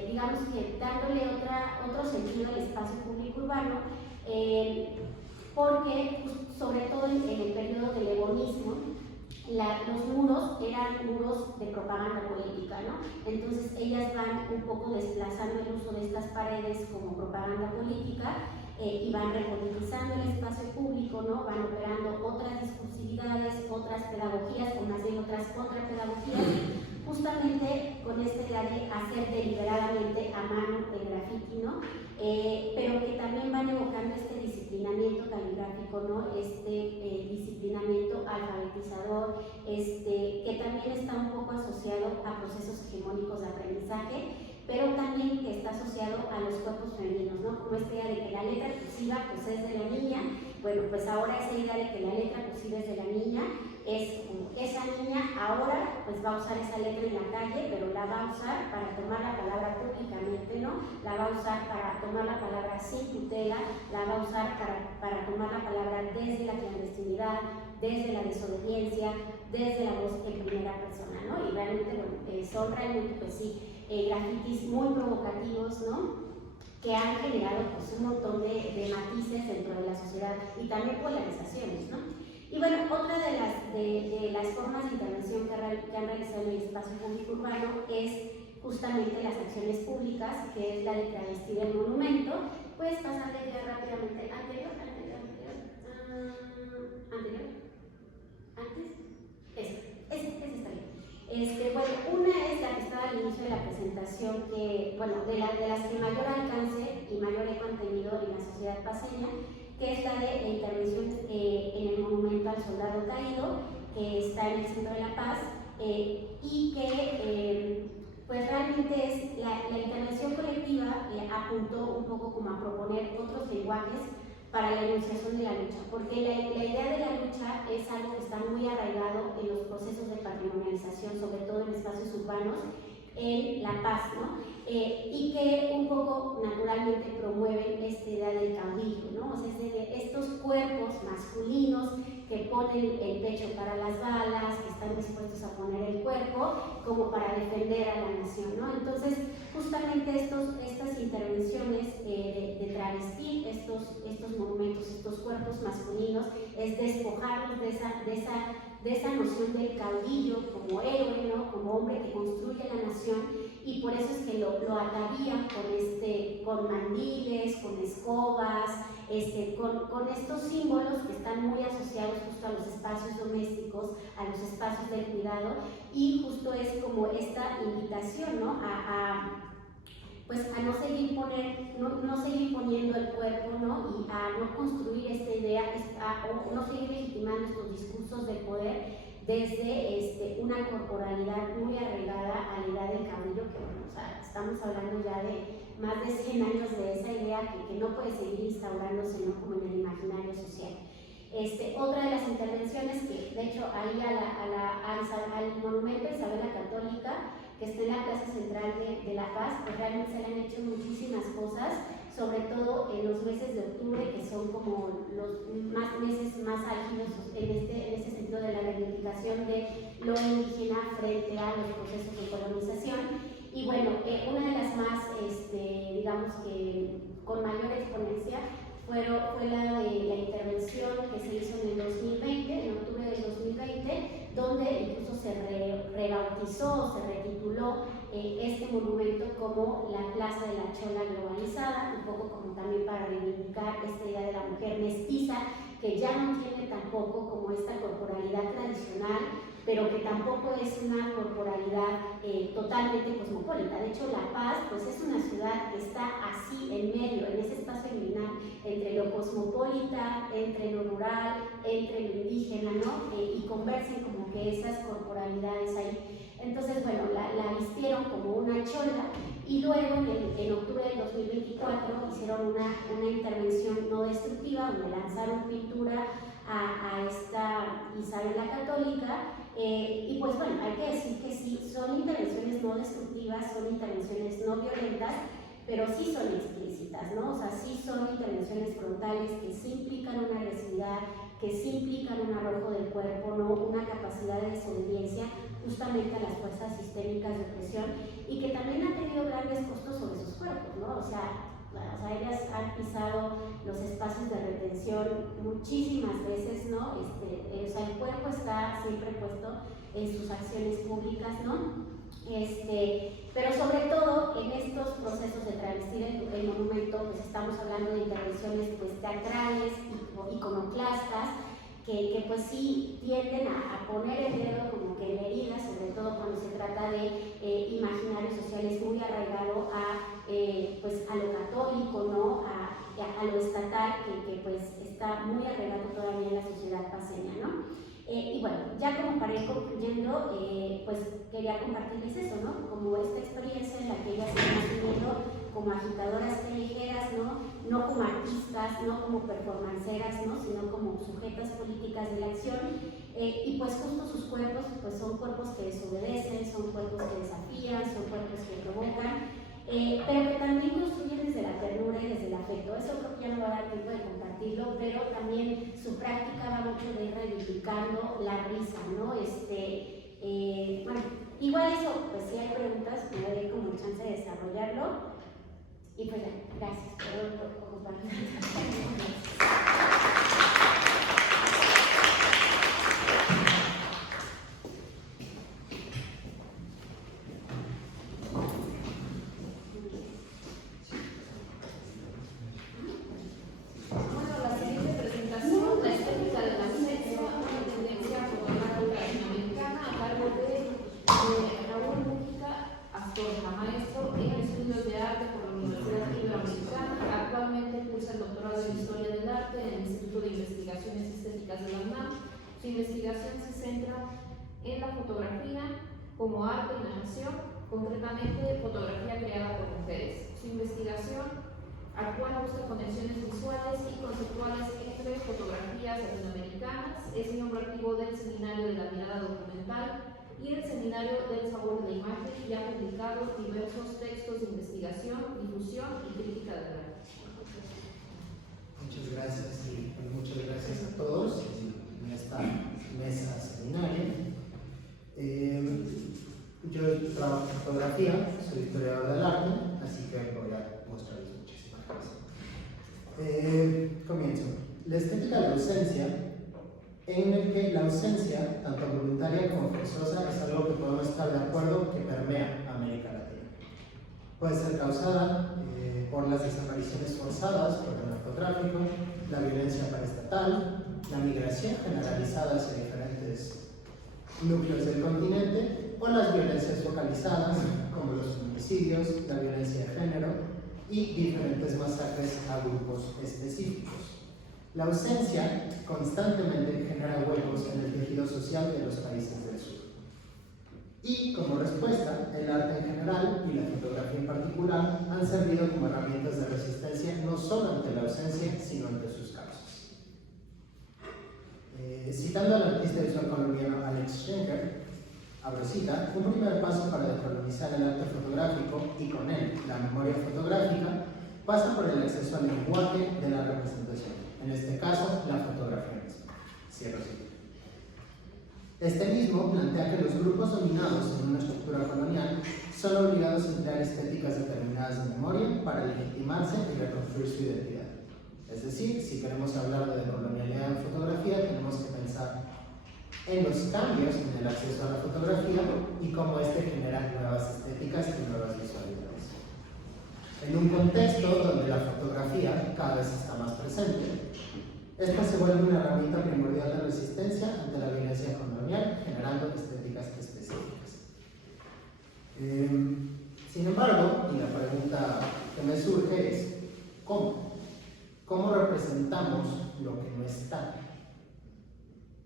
digamos que dándole otro sentido al espacio público urbano, porque sobre todo en el periodo del evonismo los muros eran muros de propaganda política, ¿no? Entonces ellas van un poco desplazando el uso de estas paredes como propaganda política y van repolitizando el espacio público, ¿no? Van operando otras discursividades, otras pedagogías, o más bien otras contrapedagogías, justamente con esta idea de hacer deliberadamente a mano el grafiti, ¿no? Pero que también van evocando este disciplinamiento caligráfico, ¿no? Disciplinamiento alfabetizador, que también está un poco asociado a procesos hegemónicos de aprendizaje, pero también que está asociado a los cuerpos femeninos, ¿no? Como esta idea de que la letra cursiva pues es de la niña. Bueno, pues ahora esa idea de que la letra cursiva es de la niña es como esa niña ahora pues va a usar esa letra en la calle, pero la va a usar para tomar la palabra públicamente, ¿no? La va a usar para tomar la palabra sin tutela, la va a usar para tomar la palabra desde la clandestinidad, desde la desobediencia, desde la voz en primera persona, ¿no? Y realmente, bueno, son realmente, pues sí, grafitis muy provocativos, ¿no? Que han generado pues un montón de matices dentro de la sociedad y también polarizaciones, ¿no? Y bueno, otra de las formas de intervención que han realizado en el espacio público urbano es justamente las acciones públicas, que es la de travestir el monumento. Puedes pasar de ya rápidamente, antes, ese está bien. Bueno, una es la que estaba al inicio de la presentación, que, bueno, de las que mayor alcance y mayor eco han tenido en la sociedad paseña, que es la de la intervención en el monumento al soldado caído, que está en el centro de La Paz, y que pues realmente es la intervención colectiva apuntó un poco como a proponer otros lenguajes para la enunciación de la lucha, porque la idea de la lucha es algo que está muy arraigado en los procesos de patrimonialización, sobre todo en espacios urbanos, en La Paz, ¿no? Y que un poco naturalmente promueven esta idea del caudillo, ¿no? O sea, estos cuerpos masculinos que ponen el pecho para las balas, que están dispuestos a poner el cuerpo como para defender a la nación, ¿no? Entonces, justamente estas intervenciones de travestir estos monumentos, estos cuerpos masculinos, es despojarlos de esa noción del caudillo como héroe, ¿no? Como hombre que construye la nación, y por eso es que lo atavían con mandiles, con escobas, con estos símbolos que están muy asociados justo a los espacios domésticos, a los espacios del cuidado, y justo es como esta invitación, ¿no? Pues a no seguir poniendo el cuerpo, ¿no? Y a no construir esta idea, o no seguir legitimando estos discursos de poder desde una corporalidad muy arraigada a la idea del cabello, que bueno, o sea, estamos hablando ya de más de 100 años de esa idea que no puede seguir instaurándose, ¿no? Como en el imaginario social. Otra de las intervenciones que, de hecho, ahí al monumento de Isabel la Católica, que está en la Plaza Central de La Paz, pues realmente se le han hecho muchísimas cosas, sobre todo en los meses de octubre, que son como los meses más álgidos en este sentido de la reivindicación de lo indígena frente a los procesos de colonización. Y bueno, una de las más, digamos que con mayor exponencia, fue la de la intervención que se hizo en el 2020, en octubre del 2020, donde incluso se rebautizó, se retituló este monumento como la Plaza de la Chola Globalizada, un poco como también para reivindicar esta idea de la mujer mestiza, que ya no tiene tampoco como esta corporalidad tradicional, pero que tampoco es una corporalidad totalmente cosmopolita. De hecho, La Paz pues es una ciudad que está así en medio, en ese espacio liminal entre lo cosmopolita, entre lo rural, entre lo indígena, ¿no? Y conversan como que esas corporalidades ahí. Entonces, bueno, la vistieron como una chola, y luego en octubre del 2024 hicieron una intervención no destructiva donde lanzaron pintura a esta Isabel la Católica, y pues bueno, hay que decir que sí, son intervenciones no destructivas, son intervenciones no violentas, pero sí son explícitas, ¿no? O sea, sí son intervenciones frontales que sí implican una agresividad, que sí implican un arrojo del cuerpo, ¿no? Una capacidad de desobediencia justamente a las fuerzas sistémicas de opresión, y que también han tenido grandes costos sobre sus cuerpos, ¿no? O sea, ellas han pisado los espacios de retención muchísimas veces, ¿no? O sea, el cuerpo está siempre puesto en sus acciones públicas, ¿no? Pero sobre todo en estos procesos de travestir el monumento, pues estamos hablando de intervenciones pues teatrales, iconoclastas, que pues sí tienden a poner el dedo como que en herida, sobre todo cuando se trata de imaginarios sociales muy arraigado pues a lo católico, ¿no? A lo estatal, que pues está muy arraigado todavía en la sociedad paceña, ¿no? Y bueno, ya como para ir concluyendo, pues quería compartirles eso, ¿no? Como esta experiencia en la que ellas se están viviendo como agitadoras callejeras, no como artistas, no como performanceras, ¿no? Sino como sujetas políticas de la acción, y pues justo sus cuerpos pues son cuerpos que desobedecen, son cuerpos que desafían, son cuerpos que provocan, pero que también construyen desde la ternura y desde el afecto. Eso creo que ya no va a dar tiempo de compartirlo, pero también su práctica va mucho de ir reivindicando la risa, ¿no? Bueno, igual eso, pues si hay preguntas, me doy como chance de desarrollarlo. Y pues ya, gracias por compartir. Su investigación se centra en la fotografía como arte y narración, concretamente fotografía creada por mujeres. Su investigación actual busca conexiones visuales y conceptuales entre fotografías latinoamericanas, es miembro activo del Seminario de la Mirada Documental y el Seminario del Sabor de la Imagen, y ha publicado diversos textos de investigación, difusión y crítica del arte. Muchas gracias, y muchas gracias a todos en esta mesa seminaria. Yo trabajo en fotografía, soy historiador del arte, así que voy a mostrarles muchísimas cosas. Comienzo. La estética de la ausencia, en el que la ausencia, tanto voluntaria como forzosa, es algo que podemos estar de acuerdo que permea a América Latina. Puede ser causada por las desapariciones forzadas, por el narcotráfico, narcotráfico, la violencia paraestatal, la migración generalizada hacia diferentes núcleos del continente o las violencias focalizadas como los feminicidios, la violencia de género y diferentes masacres a grupos específicos. La ausencia constantemente genera huecos en el tejido social de los países del sur. Y como respuesta, el arte en general y la fotografía en particular han servido como herramientas de resistencia no solo ante la ausencia, sino ante sus causas. Citando al artista visual colombiano Alex Schenker, abro cita, un primer paso para decolonizar el arte fotográfico y con él la memoria fotográfica pasa por el acceso al lenguaje de la representación, en este caso la fotografía misma. Cierro cita. Este mismo plantea que los grupos dominados en una estructura colonial son obligados a emplear estéticas determinadas de memoria para legitimarse y reconstruir su identidad. Es decir, si queremos hablar de decolonialidad en fotografía, tenemos que pensar en los cambios en el acceso a la fotografía y cómo este genera nuevas estéticas y nuevas visualidades. En un contexto donde la fotografía cada vez está más presente, esta se vuelve una herramienta primordial de resistencia ante la violencia colonial, generando estéticas específicas. Sin embargo, y la pregunta que me surge es, ¿cómo? ¿Cómo representamos lo que no está?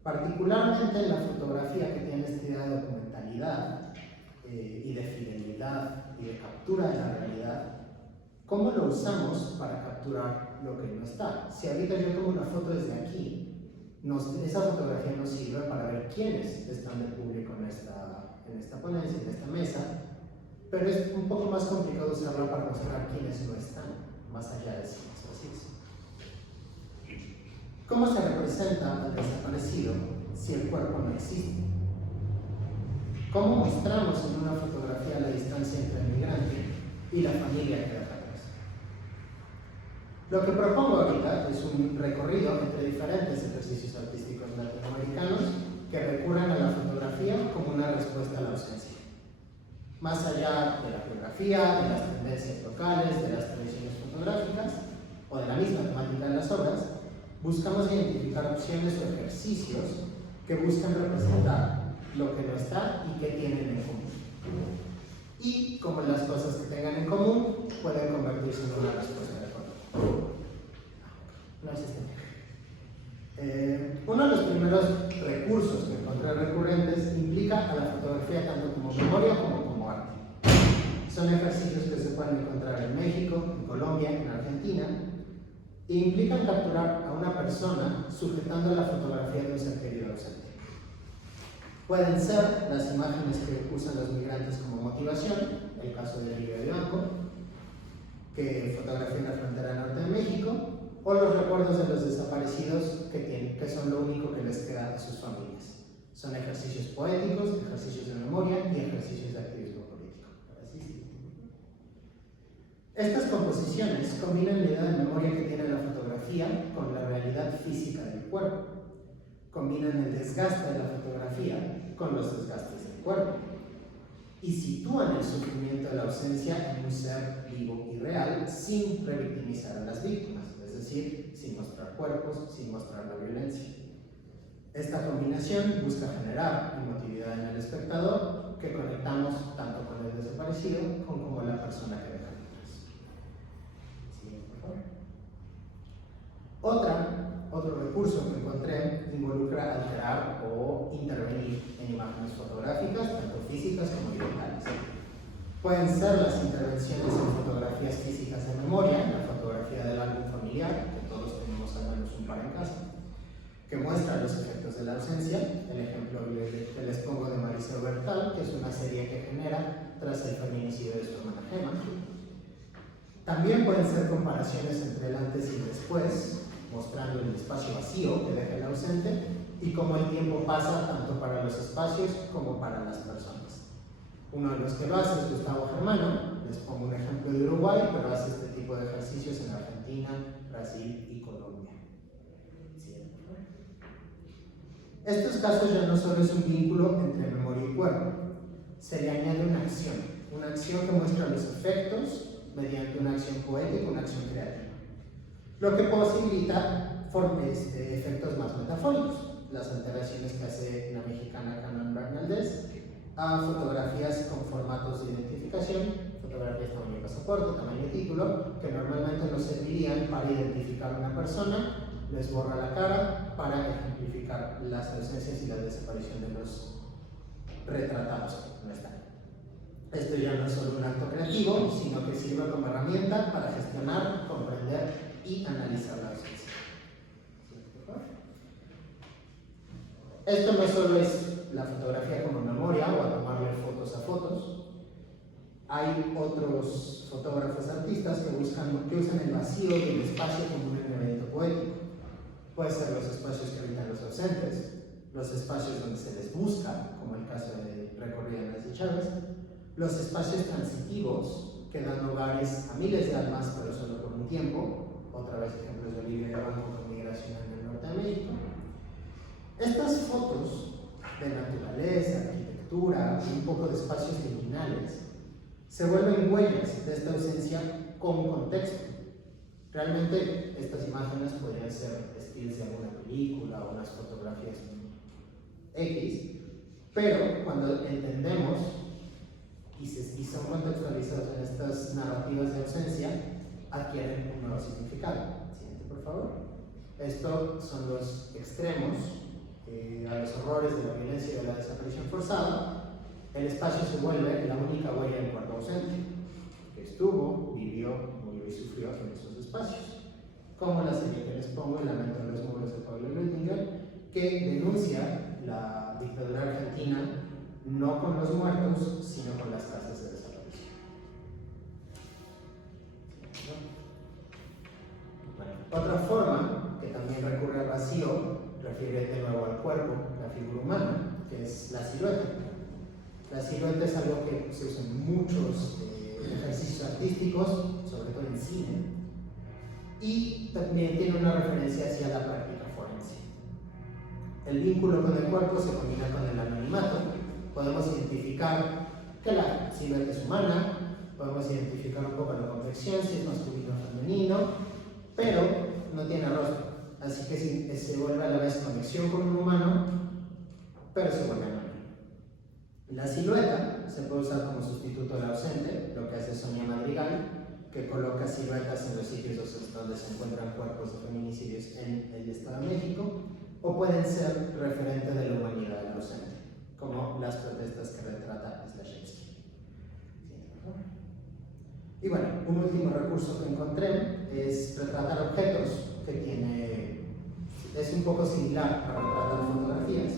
Particularmente en la fotografía que tiene esta idea de documentalidad y de fidelidad y de captura de la realidad, ¿cómo lo usamos para capturar lo que no está? Si ahorita yo tomo una foto desde aquí, esa fotografía nos sirve para ver quiénes están de público en esta ponencia, en esta mesa, pero es un poco más complicado usarla para mostrar quiénes no están, más allá de sí. ¿Cómo se representa al desaparecido si el cuerpo no existe? ¿Cómo mostramos en una fotografía la distancia entre el migrante y la familia que deja atrás? Lo que propongo ahorita es un recorrido entre diferentes ejercicios artísticos latinoamericanos que recurren a la fotografía como una respuesta a la ausencia. Más allá de la geografía, de las tendencias locales, de las tradiciones fotográficas o de la misma temática de las obras, buscamos identificar opciones o ejercicios que buscan representar lo que no está y que tienen en común. Y como las cosas que tengan en común pueden convertirse en una respuesta de foto. No es uno de los primeros recursos que encontré recurrentes implica a la fotografía tanto como memoria como arte. Son ejercicios que se pueden encontrar en México, en Colombia, en Argentina, e implican capturar a una persona sujetando la fotografía de un ser querido ausente. Pueden ser las imágenes que usan los migrantes como motivación, el caso de Livia Vivanco, que fotografía en la frontera norte de México, o los recuerdos de los desaparecidos que son lo único que les queda a sus familias. Son ejercicios poéticos, ejercicios de memoria y ejercicios de activismo político. Estas composiciones combinan la idea de memoria que tiene la fotografía con la realidad física del cuerpo. Combinan el desgaste de la fotografía con los desgastes del cuerpo. Y sitúan el sufrimiento de la ausencia en un ser vivo y real sin revictimizar a las víctimas, es decir, sin mostrar cuerpos, sin mostrar la violencia. Esta combinación busca generar emotividad en el espectador que conectamos tanto con el desaparecido como con la persona que deja atrás. Siguiente, por favor. Otro recurso que encontré involucra alterar o intervenir en imágenes fotográficas, tanto físicas como digitales. Pueden ser las intervenciones en fotografías físicas de memoria, la fotografía del álbum familiar, que todos tenemos al menos un par en casa, que muestra los efectos de la ausencia. El ejemplo que les pongo de Marisa Bertal, que es una serie que genera tras el feminicidio de su hermana Gemma. También pueden ser comparaciones entre el antes y el después, mostrando el espacio vacío que deja el ausente y cómo el tiempo pasa tanto para los espacios como para las personas. Uno de los que lo hace es Gustavo Germano. Les pongo un ejemplo de Uruguay, pero hace este tipo de ejercicios en Argentina, Brasil y Colombia. Estos casos ya no solo es un vínculo entre memoria y cuerpo, se le añade una acción que muestra los efectos mediante una acción poética, una acción creativa. lo que posibilita efectos más metafóricos. Las alteraciones que hace la mexicana Canon Bernaldez a fotografías con formatos de identificación, fotografías tamaño pasaporte, tamaño título, que normalmente nos servirían para identificar a una persona, les borra la cara para ejemplificar las ausencias y la desaparición de los retratados que no están. Esto ya no es solo un acto creativo, sino que sirve como herramienta para gestionar, comprender y analizar la ausencia. Esto no solo es la fotografía como memoria o a tomarle fotos a fotos. Hay otros fotógrafos artistas que usan el vacío y el espacio como un elemento poético. Puede ser los espacios que habitan los ausentes, los espacios donde se les busca, como el caso de Recorridas de Chávez, los espacios transitivos que dan hogares a miles de almas, pero solo por un tiempo. Otra vez ejemplos de Olivia Banco con migración en el norte de México. Estas fotos de naturaleza, arquitectura y un poco de espacios liminales se vuelven huellas de esta ausencia con contexto. Realmente estas imágenes podrían ser estilos de alguna película o unas fotografías X, pero cuando entendemos y son contextualizados en estas narrativas de ausencia, adquieren un nuevo significado. Siguiente, por favor. Estos son los extremos a los horrores de la violencia y de la desaparición forzada. El espacio se vuelve la única huella del cuerpo ausente, que estuvo, vivió, murió y sufrió en esos espacios. Como la serie que les pongo, El lamento de los muros de Pablo Lüttinger, que denuncia la dictadura argentina no con los muertos, sino con las casas de desaparición. Bueno, otra forma que también recurre al vacío refiere de nuevo al cuerpo, la figura humana, que es la silueta. La silueta es algo que se usa en muchos ejercicios artísticos, sobre todo en cine, y también tiene una referencia hacia la práctica forense. El vínculo con el cuerpo se combina con el anonimato. Podemos identificar que la silueta es humana, podemos identificar un poco la complexión, si es masculino o femenino, pero no tiene rostro. Así que se vuelve a la vez conexión con un humano, pero se vuelve anónimo. La silueta se puede usar como sustituto del ausente, lo que hace Sonia Madrigal, que coloca siluetas en los sitios donde se encuentran cuerpos de feminicidios en el Estado de México, o pueden ser referente de la humanidad del ausente, como las protestas que retrata Slashinsky. Y bueno, un último recurso que encontré es retratar objetos, que es un poco similar a retratar fotografías.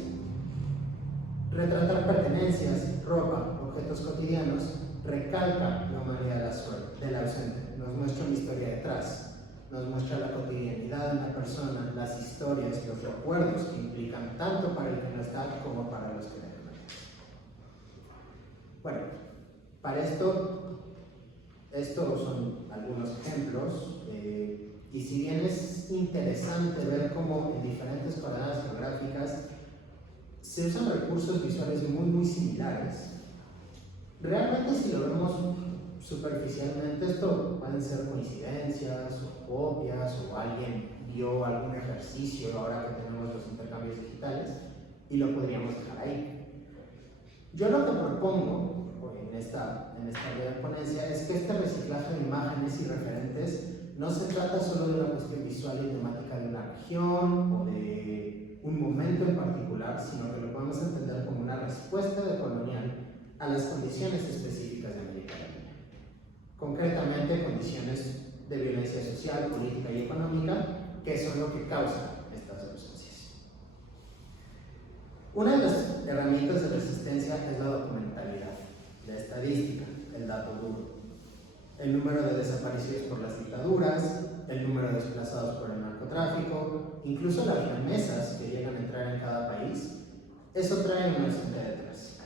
Retratar pertenencias, ropa, objetos cotidianos recalca la humanidad del ausente, nos muestra una historia detrás, nos muestra la cotidianidad de una persona, las historias, los recuerdos que implican tanto para el que no está como para los que deben. Bueno, para estos son algunos ejemplos, y si bien es interesante ver cómo en diferentes coordenadas geográficas se usan recursos visuales muy similares, realmente si lo vemos superficialmente, esto pueden ser coincidencias o copias, o alguien vio algún ejercicio ahora que tenemos los intercambios digitales y lo podríamos dejar ahí. Yo lo que propongo en esta área de ponencia es que este reciclaje de imágenes y referentes no se trata solo de una cuestión visual y temática de una región o de un momento en particular, sino que lo podemos entender como una respuesta decolonial a las condiciones específicas de América Latina. Concretamente, condiciones de violencia social, política y económica, que son lo que causa estas ausencias. Una de las herramientas de resistencia es la documentalidad, la estadística, el dato duro. El número de desaparecidos por las dictaduras, el número de desplazados por el narcotráfico, incluso las remesas que llegan a entrar en cada país, eso trae un ausente detrás.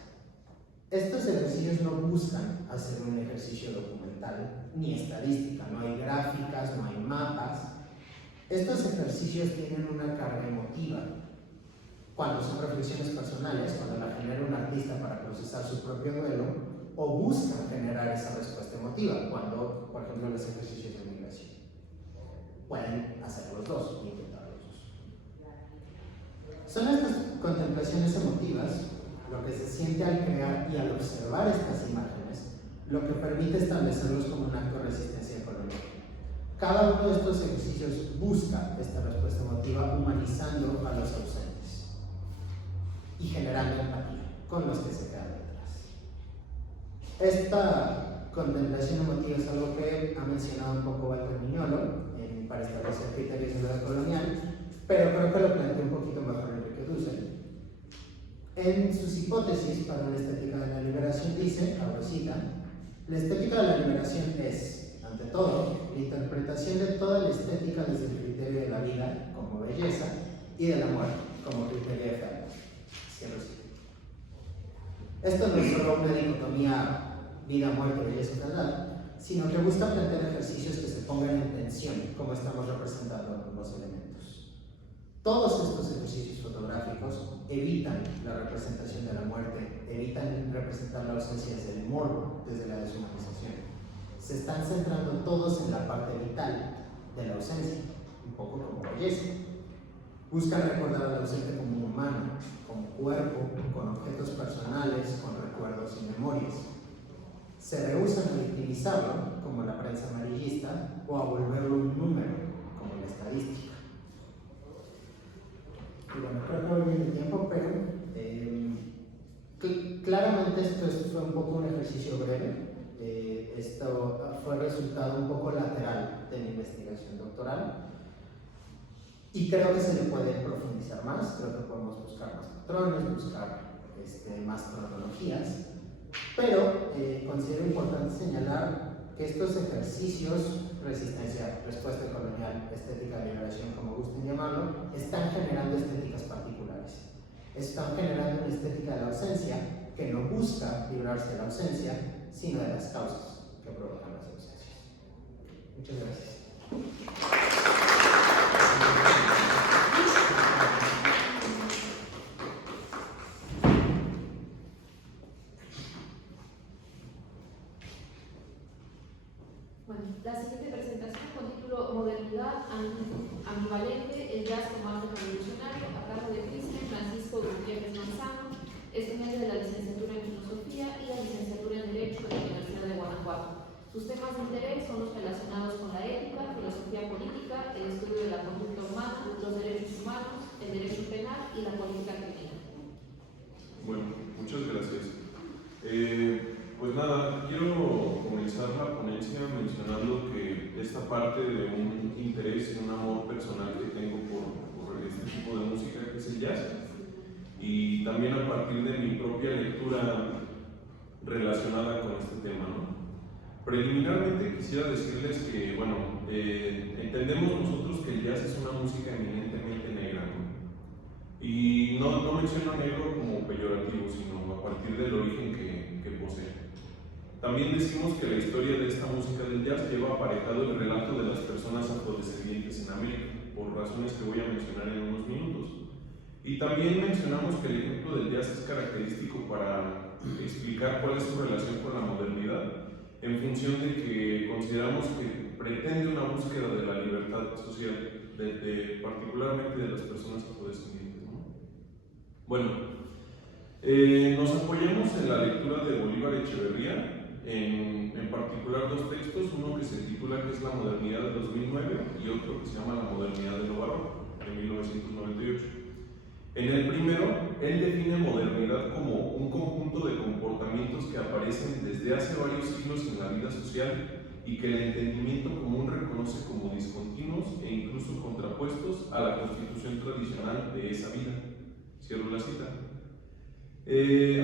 Estos ejercicios no buscan hacer un ejercicio documental ni estadística, no hay gráficas, no hay mapas. Estos ejercicios tienen una carga emotiva. Cuando son reflexiones personales, cuando la genera un artista para procesar su propio duelo, o buscan generar esa respuesta emotiva, cuando, por ejemplo, los ejercicios de migración. pueden hacer los dos, intentar los dos. Son estas contemplaciones emotivas lo que se siente al crear y al observar estas imágenes, lo que permite establecerlos como un acto de resistencia ecológica. Cada uno de estos ejercicios busca esta respuesta emotiva humanizando a los ausentes y generando empatía con los que se quedan detrás. Esta contemplación emotiva es algo que ha mencionado un poco Walter Mignolo para establecer criterios de la colonial, pero creo que lo planteó un poquito mejor Enrique Dussel. En sus hipótesis para una estética de la liberación dice, abro cita, la estética de la liberación es, ante todo, la interpretación de toda la estética desde el criterio de la vida como belleza y de la muerte como criterio de fe. Cierro cita. Esto no es solo una dicotomía vida, muerte, belleza y fealdad, sino que busca plantear ejercicios que se pongan en tensión, como estamos representando los elementos. Todos estos ejercicios fotográficos evitan la representación de la muerte, evitan representar la ausencia desde el morbo, desde la deshumanización. Se están centrando todos en la parte vital de la ausencia, un poco como belleza. Buscan recordar al ausente como un humano, con cuerpo, con objetos personales, con recuerdos y memorias. Se rehúsan a victimizarlo, como la prensa amarillista, o a volverlo un número, como la estadística. Y bueno, creo que voy bien de tiempo, pero claramente esto fue un poco un ejercicio breve. Esto fue resultado un poco lateral de mi investigación doctoral. Y creo que se le puede profundizar más, creo que podemos buscar más patrones, buscar más cronologías, pero considero importante señalar que estos ejercicios, resistencia, respuesta colonial, estética de liberación, como gusten llamarlo, están generando estéticas particulares. Están generando una estética de la ausencia que no busca librarse de la ausencia, sino de las causas que provocan las ausencias. Muchas gracias. Bueno, la siguiente presentación con título Modernidad ambivalente, el jazz como arte revolucionario, a cargo de Cristian Francisco Gutiérrez Manzano, estudiante de la licenciatura en Filosofía y la licenciatura en Derecho de la Universidad de Guanajuato. Sus temas de interés son los relacionados con la ética, filosofía política, el estudio de la conducta humana, los derechos humanos, el derecho penal y la política criminal. Bueno, muchas gracias. Pues nada, quiero comenzar la ponencia mencionando que esta parte de un interés y un amor personal que tengo por este tipo de música que es el jazz, y también a partir de mi propia lectura relacionada con este tema, ¿no? Preliminarmente quisiera decirles que, bueno, entendemos nosotros que el jazz es una música eminentemente negra, ¿no? Y no menciono negro como peyorativo, sino a partir del origen que posee. También decimos que la historia de esta música del jazz lleva aparejado el relato de las personas afrodescendientes en América, por razones que voy a mencionar en unos minutos. Y también mencionamos que el ejemplo del jazz es característico para explicar cuál es su relación con la modernidad, en función de que consideramos que pretende una búsqueda de la libertad social, particularmente de las personas afrodescendientes, ¿no? Bueno, nos apoyamos en la lectura de Bolívar Echeverría, en particular dos textos, uno que se titula que es La modernidad de 2009 y otro que se llama La modernidad de lo barroco, de 1998. En el primero, él define modernidad como un conjunto de comportamientos que aparecen desde hace varios siglos en la vida social y que el entendimiento común reconoce como discontinuos e incluso contrapuestos a la constitución tradicional de esa vida. Cierro la cita.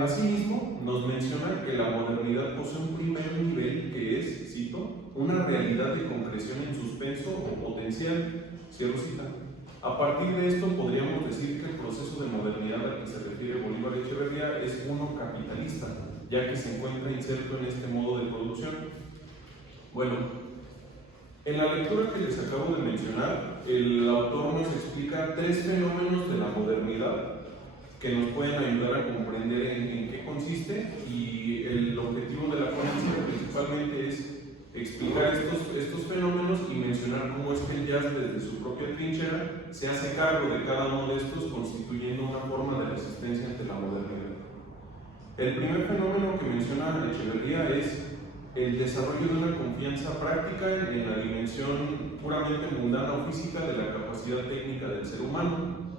Asimismo, nos menciona que la modernidad posee un primer nivel que es, cito, una realidad de concreción en suspenso o potencial. Cierro cita. A partir de esto podríamos decir que el proceso de modernidad al que se refiere Bolívar Echeverría es uno capitalista, ya que se encuentra inserto en este modo de producción. Bueno, en la lectura que les acabo de mencionar, el autor nos explica tres fenómenos de la modernidad que nos pueden ayudar a comprender en qué consiste, y el objetivo de la ponencia principalmente es explicar estos fenómenos y mencionar cómo es que el jazz desde su propia trinchera se hace cargo de cada uno de estos, constituyendo una forma de resistencia ante la modernidad. El primer fenómeno que menciona Echeverría es el desarrollo de una confianza práctica en la dimensión puramente mundana o física de la capacidad técnica del ser humano.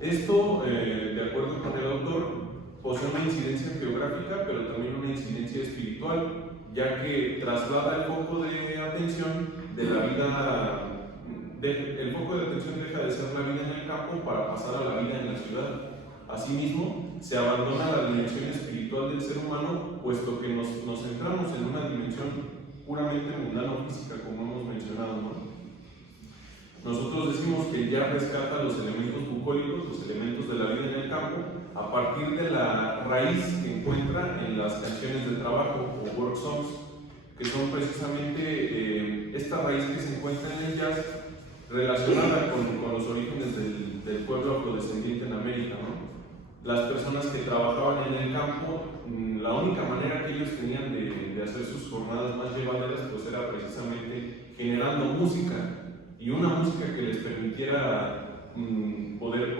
Esto, de acuerdo con el autor, posee una incidencia geográfica, pero también una incidencia espiritual, ya que traslada el foco de atención de la vida, el foco de atención deja de ser la vida en el campo para pasar a la vida en la ciudad. Asimismo, se abandona la dimensión espiritual del ser humano, puesto que nos centramos en una dimensión puramente mundana o física, como hemos mencionado, ¿no? Nosotros decimos que el jazz rescata los elementos bucólicos, los elementos de la vida en el campo, a partir de la raíz que encuentra en las canciones de trabajo o work songs, que son precisamente esta raíz que se encuentra en el jazz relacionada con los orígenes del pueblo afrodescendiente en América, ¿no? Las personas que trabajaban en el campo, la única manera que ellos tenían de hacer sus jornadas más llevaderas pues era precisamente generando música, y una música que les permitiera poder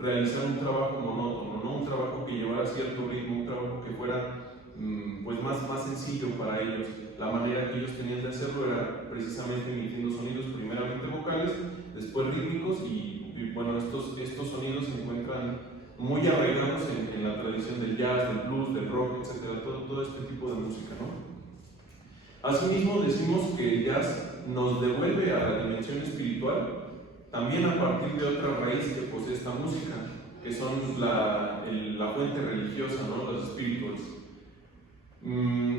realizar un trabajo monótono, ¿no? Un trabajo que llevara cierto ritmo, un trabajo que fuera pues más sencillo para ellos. La manera que ellos tenían de hacerlo era precisamente emitiendo sonidos primeramente vocales, después rítmicos y bueno, estos sonidos se encuentran muy arraigados en la tradición del jazz, del blues, del rock, etc. Todo este tipo de música, ¿no? Asimismo, decimos que el jazz nos devuelve a la dimensión espiritual, también a partir de otra raíz que posee esta música, que son la fuente religiosa, ¿no? Los spirituals.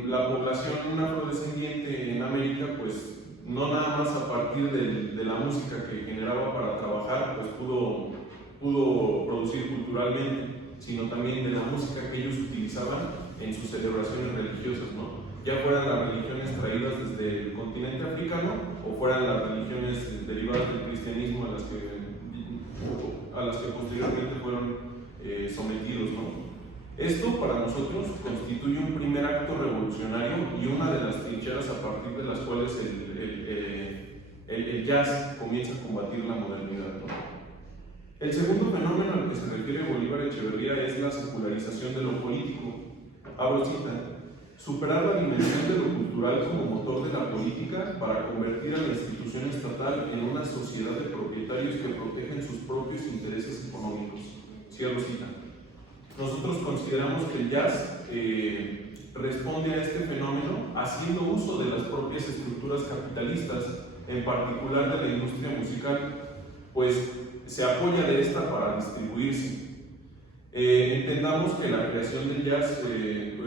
La población afrodescendiente en América, pues no nada más a partir de la música que generaba para trabajar, pues pudo producir culturalmente, sino también de la música que ellos utilizaban en sus celebraciones religiosas, ¿no? Ya fueran las religiones traídas desde el continente africano o fueran las religiones derivadas del cristianismo a las que posteriormente fueron sometidos, ¿no? Esto para nosotros constituye un primer acto revolucionario y una de las trincheras a partir de las cuales el jazz comienza a combatir la modernidad, ¿no? El segundo fenómeno al que se refiere Bolívar Echeverría es la secularización de lo político. Abro cita: superar la dimensión de lo cultural como motor de la política para convertir a la institución estatal en una sociedad de propietarios que protegen sus propios intereses económicos. Cierro cita. Nosotros consideramos que el jazz responde a este fenómeno haciendo uso de las propias estructuras capitalistas, en particular de la industria musical, pues se apoya de esta para distribuirse. Entendamos que la creación del jazz,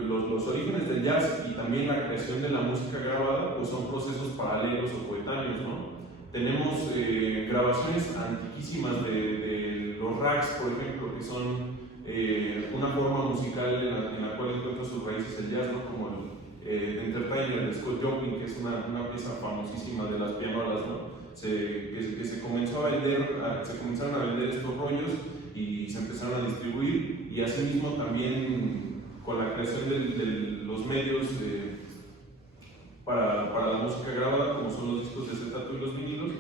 los orígenes del jazz y también la creación de la música grabada, pues son procesos paralelos o coetáneos, ¿no? Tenemos grabaciones antiquísimas de los rags, por ejemplo, que son una forma musical en la cual encuentra sus raíces el jazz, ¿no? Como el Entertainer de Scott Joplin, que es una pieza famosísima de las pianolas, ¿no? Que se comenzaron a vender estos rollos y se empezaron a distribuir, y asimismo también con la creación de los medios para la música grabada, como son los discos de acetato y los vinilos,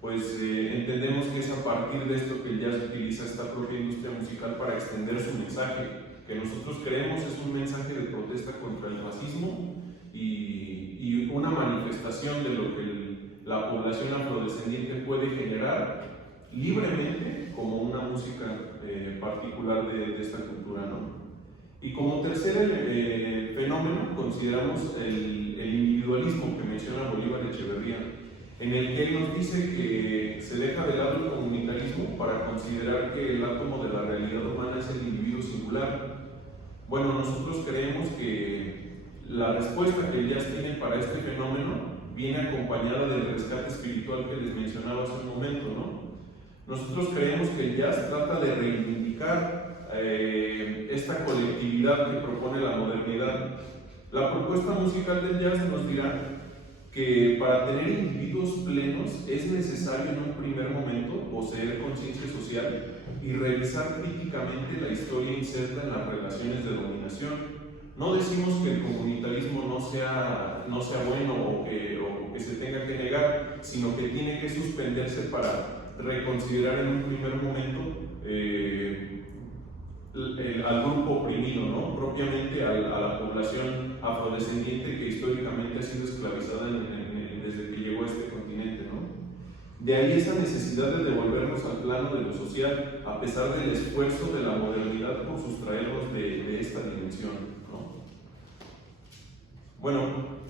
pues entendemos que es a partir de esto que el jazz utiliza esta propia industria musical para extender su mensaje, que nosotros creemos es un mensaje de protesta contra el racismo y una manifestación de lo que la población afrodescendiente puede generar libremente como una música particular de esta cultura, ¿no? Y como tercer fenómeno consideramos el individualismo que menciona Bolívar Echeverría, en el que él nos dice que se deja de lado el comunitarismo para considerar que el átomo de la realidad humana es el individuo singular. Bueno, nosotros creemos que la respuesta que el jazz tiene para este fenómeno viene acompañada del rescate espiritual que les mencionaba hace un momento, ¿no? Nosotros creemos que el jazz trata de reivindicar esta colectividad que propone la modernidad. La propuesta musical del jazz nos dirá que para tener individuos plenos es necesario en un primer momento poseer conciencia social y revisar críticamente la historia inserta en las relaciones de dominación, No decimos que el comunitarismo no sea bueno o que se tenga que negar, sino que tiene que suspenderse para reconsiderar en un primer momento al grupo oprimido, ¿no? Propiamente a la población afrodescendiente que históricamente ha sido esclavizada desde que llegó a este continente, ¿no? De ahí esa necesidad de devolvernos al plano de lo social, a pesar del esfuerzo de la modernidad por sustraernos de esta dimensión, ¿no? Bueno,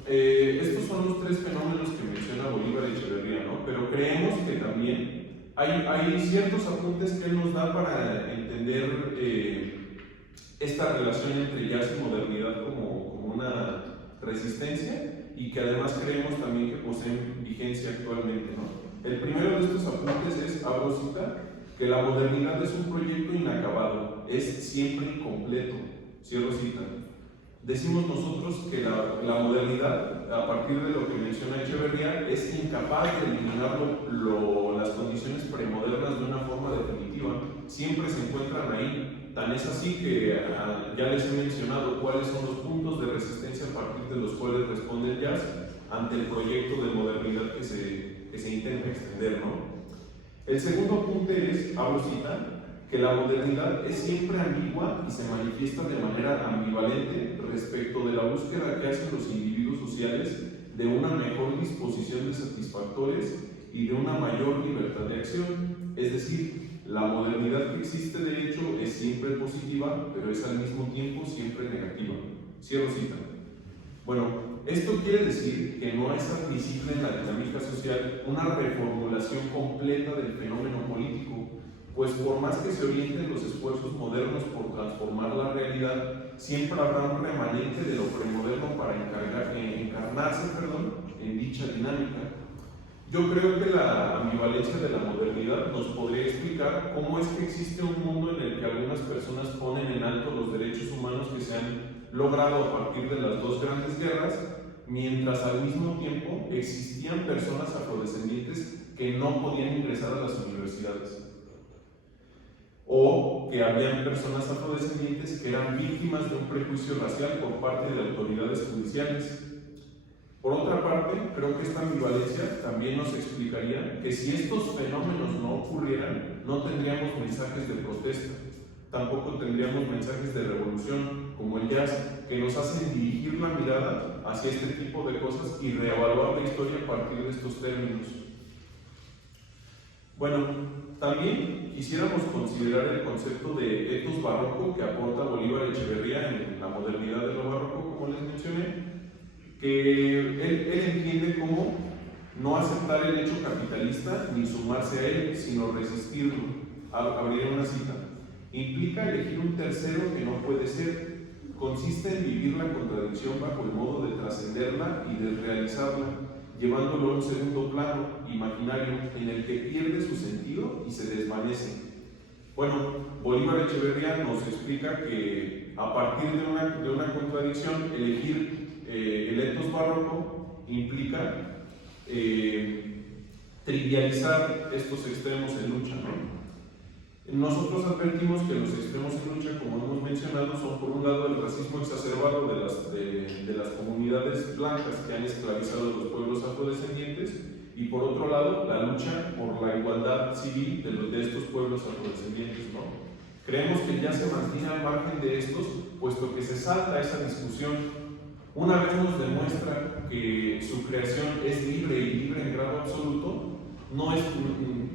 estos son los tres fenómenos que menciona Bolívar Echeverría, ¿no? Pero creemos que también hay ciertos apuntes que él nos da para entender esta relación entre jazz y modernidad como una resistencia, y que además creemos también que poseen vigencia actualmente, ¿no? El primero de estos apuntes es, abro cita, que la modernidad es un proyecto inacabado, es siempre incompleto, cierro cita. Decimos nosotros que la modernidad, a partir de lo que menciona Echeverría, es incapaz de eliminar las condiciones premodernas de una forma definitiva, siempre se encuentran ahí. Tan es así que ya les he mencionado cuáles son los puntos de resistencia a partir de los cuales responde el jazz ante el proyecto de modernidad que se intenta extender, ¿no? El segundo apunte es, abro cita, que la modernidad es siempre ambigua y se manifiesta de manera ambivalente respecto de la búsqueda que hacen los individuos sociales de una mejor disposición de satisfactores y de una mayor libertad de acción. Es decir, la modernidad que existe de hecho es siempre positiva, pero es al mismo tiempo siempre negativa. Cierro cita. Bueno, esto quiere decir que no es admisible en la dinámica social una reformulación completa del fenómeno político, pues por más que se orienten los esfuerzos modernos por transformar la realidad, siempre habrá un remanente de lo premoderno para encarnarse en dicha dinámica. Yo creo que la ambivalencia de la modernidad nos podría explicar cómo es que existe un mundo en el que algunas personas ponen en alto los derechos humanos que se han logrado a partir de las dos grandes guerras, mientras al mismo tiempo existían personas afrodescendientes que no podían ingresar a las universidades, o que habían personas afrodescendientes que eran víctimas de un prejuicio racial por parte de autoridades judiciales. Por otra parte, creo que esta ambivalencia también nos explicaría que si estos fenómenos no ocurrieran, no tendríamos mensajes de protesta, tampoco tendríamos mensajes de revolución como el jazz, que nos hacen dirigir la mirada hacia este tipo de cosas y reevaluar la historia a partir de estos términos. Bueno, también quisiéramos considerar el concepto de etos barroco que aporta Bolívar Echeverría en la modernidad de lo barroco, como les mencioné, que él entiende como no aceptar el hecho capitalista ni sumarse a él, sino resistirlo. Abriré una cita. Implica elegir un tercero que no puede ser. Consiste en vivir la contradicción bajo el modo de trascenderla y de realizarla, llevándolo a un segundo plano imaginario en el que pierde su sentido y se desvanece. Bueno, Bolívar Echeverría nos explica que a partir de una contradicción, elegir el etos barroco implica trivializar estos extremos en lucha, ¿no? Nosotros advertimos que los extremos en lucha, como hemos mencionado, son por un lado el racismo exacerbado de las comunidades blancas que han esclavizado a los pueblos afrodescendientes, y por otro lado la lucha por la igualdad civil de estos pueblos afrodescendientes, ¿no? Creemos que ya se mantiene al margen de estos, puesto que se salta esa discusión. Una vez nos demuestra que su creación es libre y libre en grado absoluto,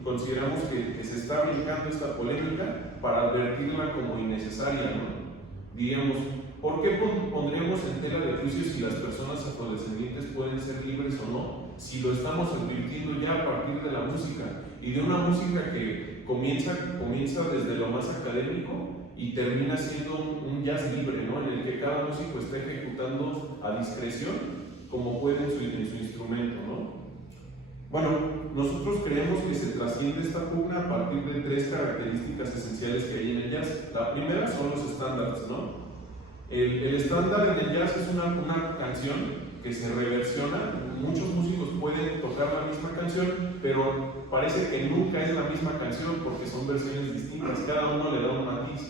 consideramos que se está brincando esta polémica para advertirla como innecesaria, ¿no? Diríamos, ¿por qué pondríamos en tela de juicio si las personas afrodescendientes pueden ser libres o no? Si lo estamos advirtiendo ya a partir de la música, y de una música que comienza desde lo más académico y termina siendo un jazz libre, ¿no? En el que cada músico está ejecutando a discreción como puede en su instrumento, ¿no? Bueno, nosotros creemos que se trasciende esta pugna a partir de tres características esenciales que hay en el jazz. La primera son los estándares, ¿no? El estándar en el jazz es una canción que se reversiona. Muchos músicos pueden tocar la misma canción, pero parece que nunca es la misma canción porque son versiones distintas, cada uno le da un matiz.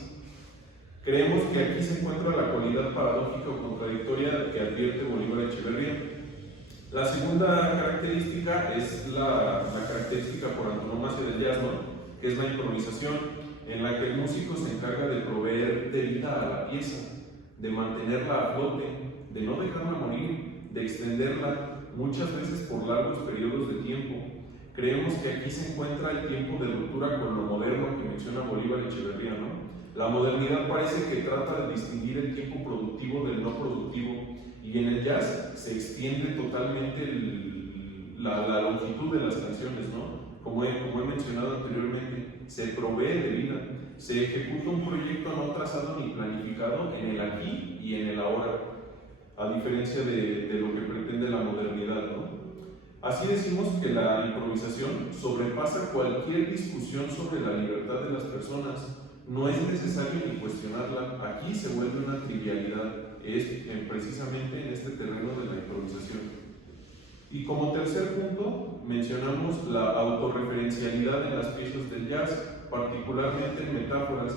Creemos que aquí se encuentra la cualidad paradójica o contradictoria que advierte Bolívar Echeverría. La segunda característica es la característica por antonomasia del jazz, ¿no? Que es la improvisación, en la que el músico se encarga de proveer de vida a la pieza, de mantenerla a flote, de no dejarla morir, de extenderla, muchas veces por largos periodos de tiempo. Creemos que aquí se encuentra el tiempo de ruptura con lo moderno que menciona Bolívar Echeverría, ¿no? La modernidad parece que trata de distinguir el tiempo productivo del no productivo, y en el jazz se extiende totalmente la longitud de las canciones, ¿no? Como he mencionado anteriormente, se provee de vida, se ejecuta un proyecto no trazado ni planificado en el aquí y en el ahora, a diferencia de lo que pretende la modernidad, ¿no? Así decimos que la improvisación sobrepasa cualquier discusión sobre la libertad de las personas. No es necesario ni cuestionarla, aquí se vuelve una trivialidad, es precisamente en este terreno de la improvisación. Y como tercer punto, mencionamos la autorreferencialidad en las piezas del jazz, particularmente en metáforas.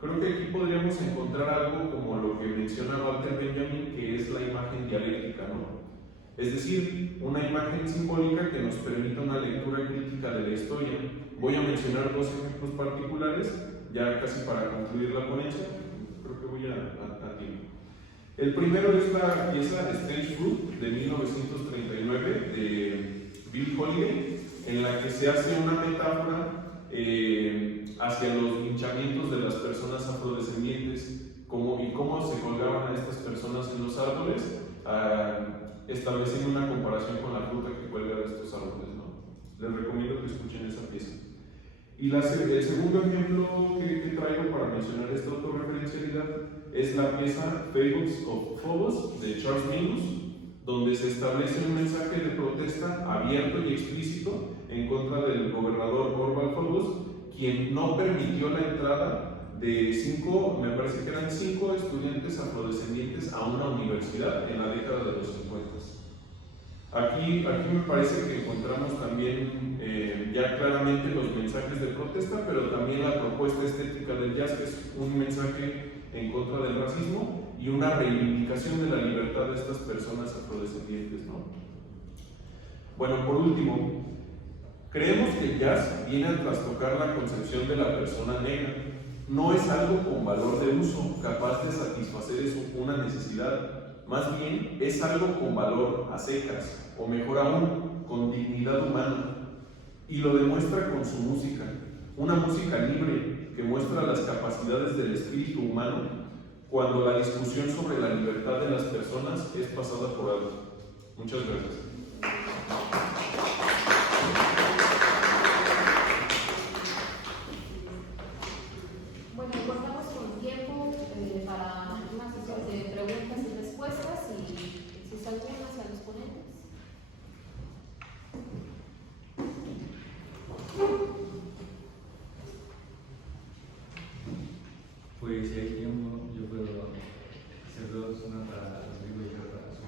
Creo que aquí podríamos encontrar algo como lo que menciona Walter Benjamin, que es la imagen dialéctica, ¿no? Es decir, una imagen simbólica que nos permita una lectura crítica de la historia. Voy a mencionar dos ejemplos particulares, ya casi para concluir la ponencia, creo que voy a tiempo. El primero es la pieza Strange Fruit de 1939 de Bill Holiday, en la que se hace una metáfora hacia los linchamientos de las personas afrodescendientes y cómo se colgaban a estas personas en los árboles, estableciendo una comparación con la fruta que cuelga de estos árboles, ¿no? Les recomiendo que escuchen esa pieza. Y el segundo ejemplo que traigo para mencionar esta autorreferencialidad es la pieza Fables of Phobos de Charles Mingus, donde se establece un mensaje de protesta abierto y explícito en contra del gobernador Orval Phobos, quien no permitió la entrada de me parece que eran 5 estudiantes afrodescendientes a una universidad en la década de los 50. Aquí me parece que encontramos también ya claramente los mensajes de protesta, pero también la propuesta estética del jazz, que es un mensaje en contra del racismo y una reivindicación de la libertad de estas personas afrodescendientes, ¿no? Bueno, por último, creemos que el jazz viene a trastocar la concepción de la persona negra. No es algo con valor de uso, capaz de satisfacer una necesidad. Más bien, es algo con valor a secas, o mejor aún, con dignidad humana. Y lo demuestra con su música, una música libre que muestra las capacidades del espíritu humano cuando la discusión sobre la libertad de las personas es pasada por alto. Muchas gracias. Bueno, contamos con tiempo para una sesión de preguntas y respuestas, y si existe alguna hacia los ponentes. Pues si hay tiempo, yo puedo hacer dos, una para Rodrigo y otra para su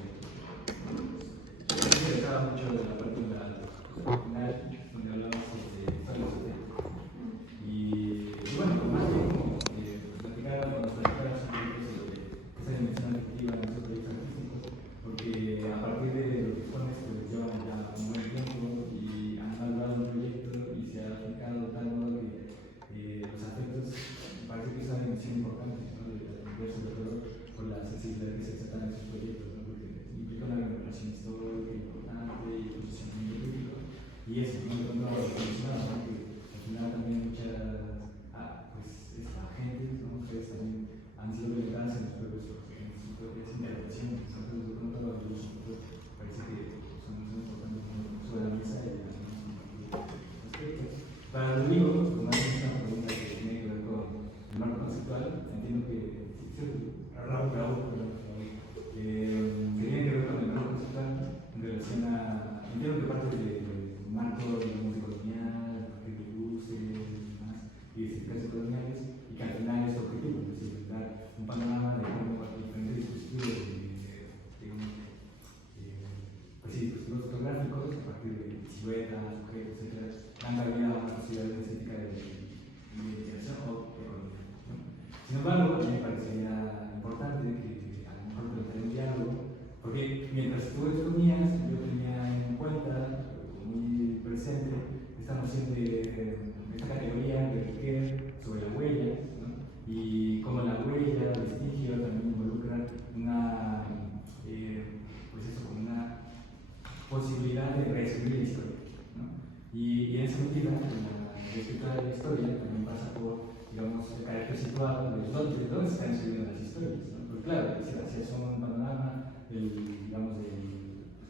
digamos, el carácter situado de dónde se están escribiendo las historias, ¿no? Porque claro, si hacías un panorama digamos, de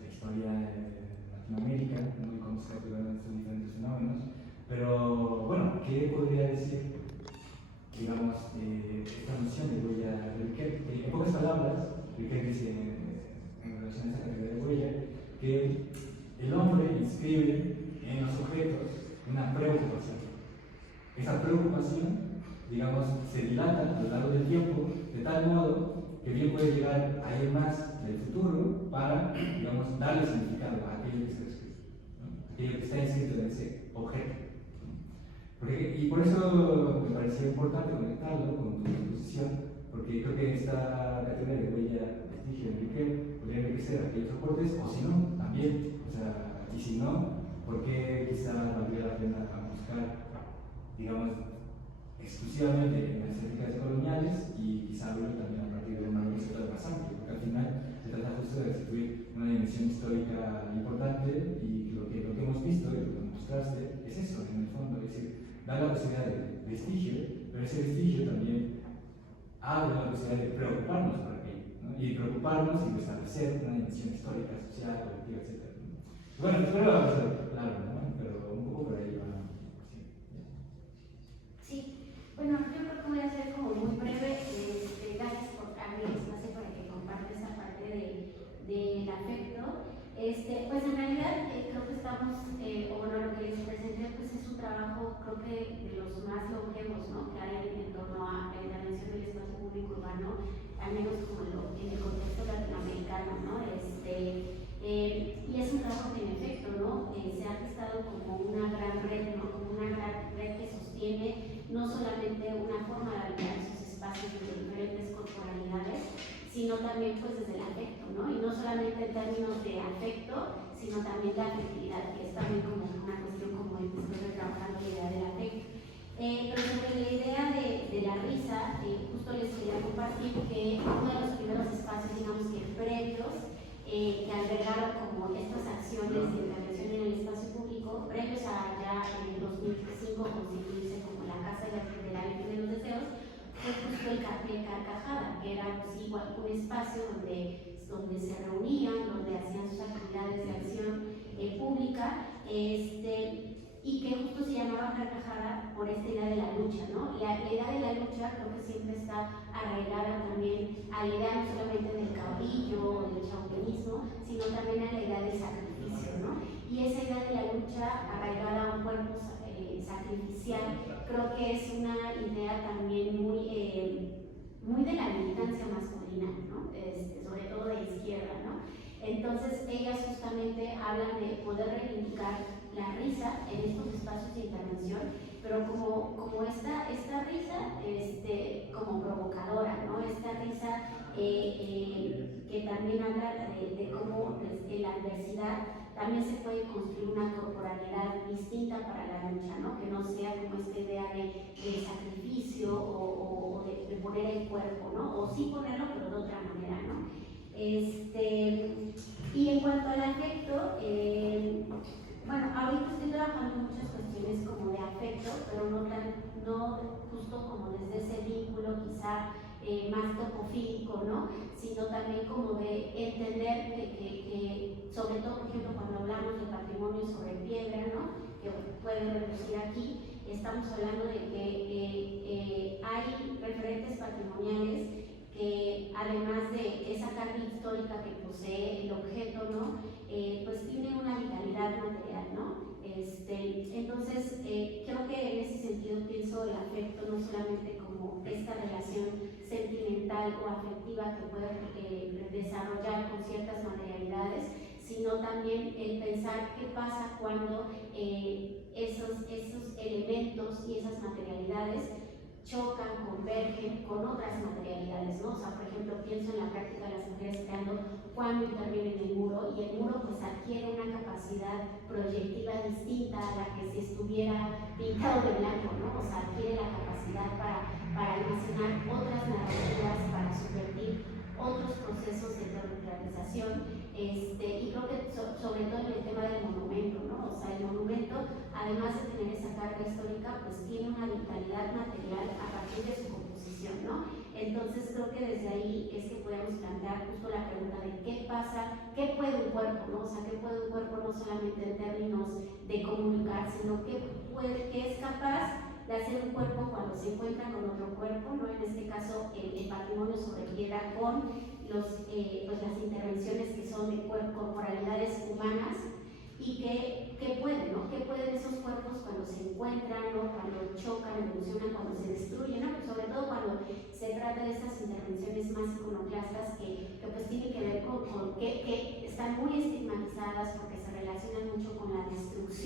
la historia de Latinoamérica, ¿no? Y cómo se activan estos diferentes fenómenos, pero bueno, ¿qué podría decir, digamos, esta noción de huella de Riquet? En pocas palabras, Riquet dice en relación a esta categoría de huella que el hombre inscribe en los objetos una preocupación. Esa preocupación, digamos, se dilata a lo largo del tiempo de tal modo que bien puede llegar a ir más del futuro para, digamos, darle significado a aquello que está escrito, ¿no? Aquello que está escrito en ese objeto. Y por eso me parecía importante conectarlo con tu exposición, porque creo que esta categoría de huella, vestigio, Enrique, podría enriquecer aquellos aportes, o si no, también, o sea, y si no, ¿por qué quizá valdría la pena buscar, digamos, exclusivamente en las estéticas coloniales y quizá verlo también a partir de una perspectiva más amplia, porque al final se trata justo de restituir una dimensión histórica importante y lo que hemos visto y lo que mostraste es eso en el fondo, es decir, da la posibilidad de vestigio, pero ese vestigio también abre la posibilidad de preocuparnos por aquello, ¿no? Y preocuparnos y establecer una dimensión histórica, social, colectiva, etc. Bueno, espero que va a ser claro, ¿no? Pero un poco por ahí va. Sí, bueno, yo creo que voy a ser como muy breve. Gracias por darme el espacio para que comparte esa parte del afecto. Pues en realidad creo que estamos, o bueno, lo que les presenté pues es un trabajo, creo que de los más longevos, ¿no? Que hay en torno a la intervención del espacio público urbano, al menos como en el contexto latinoamericano, ¿no? Y es un trabajo que en efecto, ¿no? Se ha gestado como una gran red, ¿no? Como una gran red que sostiene no solamente una forma de habitar esos espacios de diferentes corporalidades, sino también pues desde el afecto, ¿no? Y no solamente en términos de afecto, sino también de afectividad, que es también como una cuestión como después de trabajar la idea del afecto. Pero sobre la idea de la risa, justo les quería compartir que uno de los primeros espacios, digamos que previos, que albergaron como estas acciones de intervención en el espacio público, previos a ya en el 2005 constituirse como la Casa de la Virtud de los Deseos, fue justo el Café Carcajada, que era pues, igual un espacio donde se reunían, donde hacían sus actividades de acción pública, y que justo se llamaba Carcajada por esta idea de la lucha, ¿no? La idea de la lucha creo que siempre está arraigada también a la idea no solamente del caudillo o del chauvinismo, sino también a la idea del sacrificio, ¿no? Y esa idea de la lucha arraigada a un cuerpo sacrificial, creo que es una idea también muy de la militancia masculina, ¿no? Sobre todo de izquierda, ¿no? Entonces ellas justamente hablan de poder reivindicar la risa en estos espacios de intervención, pero como esta risa como provocadora, ¿no? Esta risa que también habla de cómo en la adversidad también se puede construir una corporalidad distinta para la lucha, ¿no? Que no sea como esta idea de sacrificio o de poner el cuerpo, ¿no? O sí ponerlo, pero de otra manera, ¿no? Y en cuanto al afecto, bueno, ahorita estoy trabajando en muchas cuestiones como de afecto, pero no justo como desde ese vínculo quizá más topofílico, ¿no? Sino también como de entender que sobre todo, por ejemplo, cuando hablamos de patrimonio sobre piedra, ¿no? Que puede reducir aquí, estamos hablando de que hay referentes patrimoniales que además de esa carga histórica que posee el objeto, ¿no? Pues tiene una vitalidad material, ¿no? Entonces, creo que en ese sentido pienso el afecto no solamente como esta relación sentimental o afectiva que puede desarrollar con ciertas materialidades, sino también el pensar qué pasa cuando esos elementos y esas materialidades chocan, convergen con otras materialidades, ¿no? O sea, por ejemplo, pienso en la práctica de las mujeres creando cuando intervienen en el muro, y el muro pues adquiere una capacidad proyectiva distinta a la que si estuviera pintado de blanco, ¿no? O sea, adquiere la capacidad para almacenar otras narrativas, para subvertir otros procesos de territorialización, y creo que sobre todo en el tema del monumento, ¿no? O sea, el monumento, además de tener esa carga histórica, pues tiene una vitalidad material a partir que desde ahí es que podemos plantear justo la pregunta de qué pasa, qué puede un cuerpo, ¿no? O sea, qué puede un cuerpo no solamente en términos de comunicar, sino qué es capaz de hacer un cuerpo cuando se encuentra con otro cuerpo, ¿no? En este caso, el patrimonio sobre piedra con pues las intervenciones que son de corporalidades humanas y qué pueden, ¿no? ¿Qué pueden esos cuerpos cuando se encuentran, ¿no? Cuando chocan, evolucionan, cuando se destruyen, ¿no? Pues sobre todo cuando se trata de estas intervenciones más iconoclastas que pues tienen que ver con que están muy estigmatizadas porque se relacionan mucho con la destrucción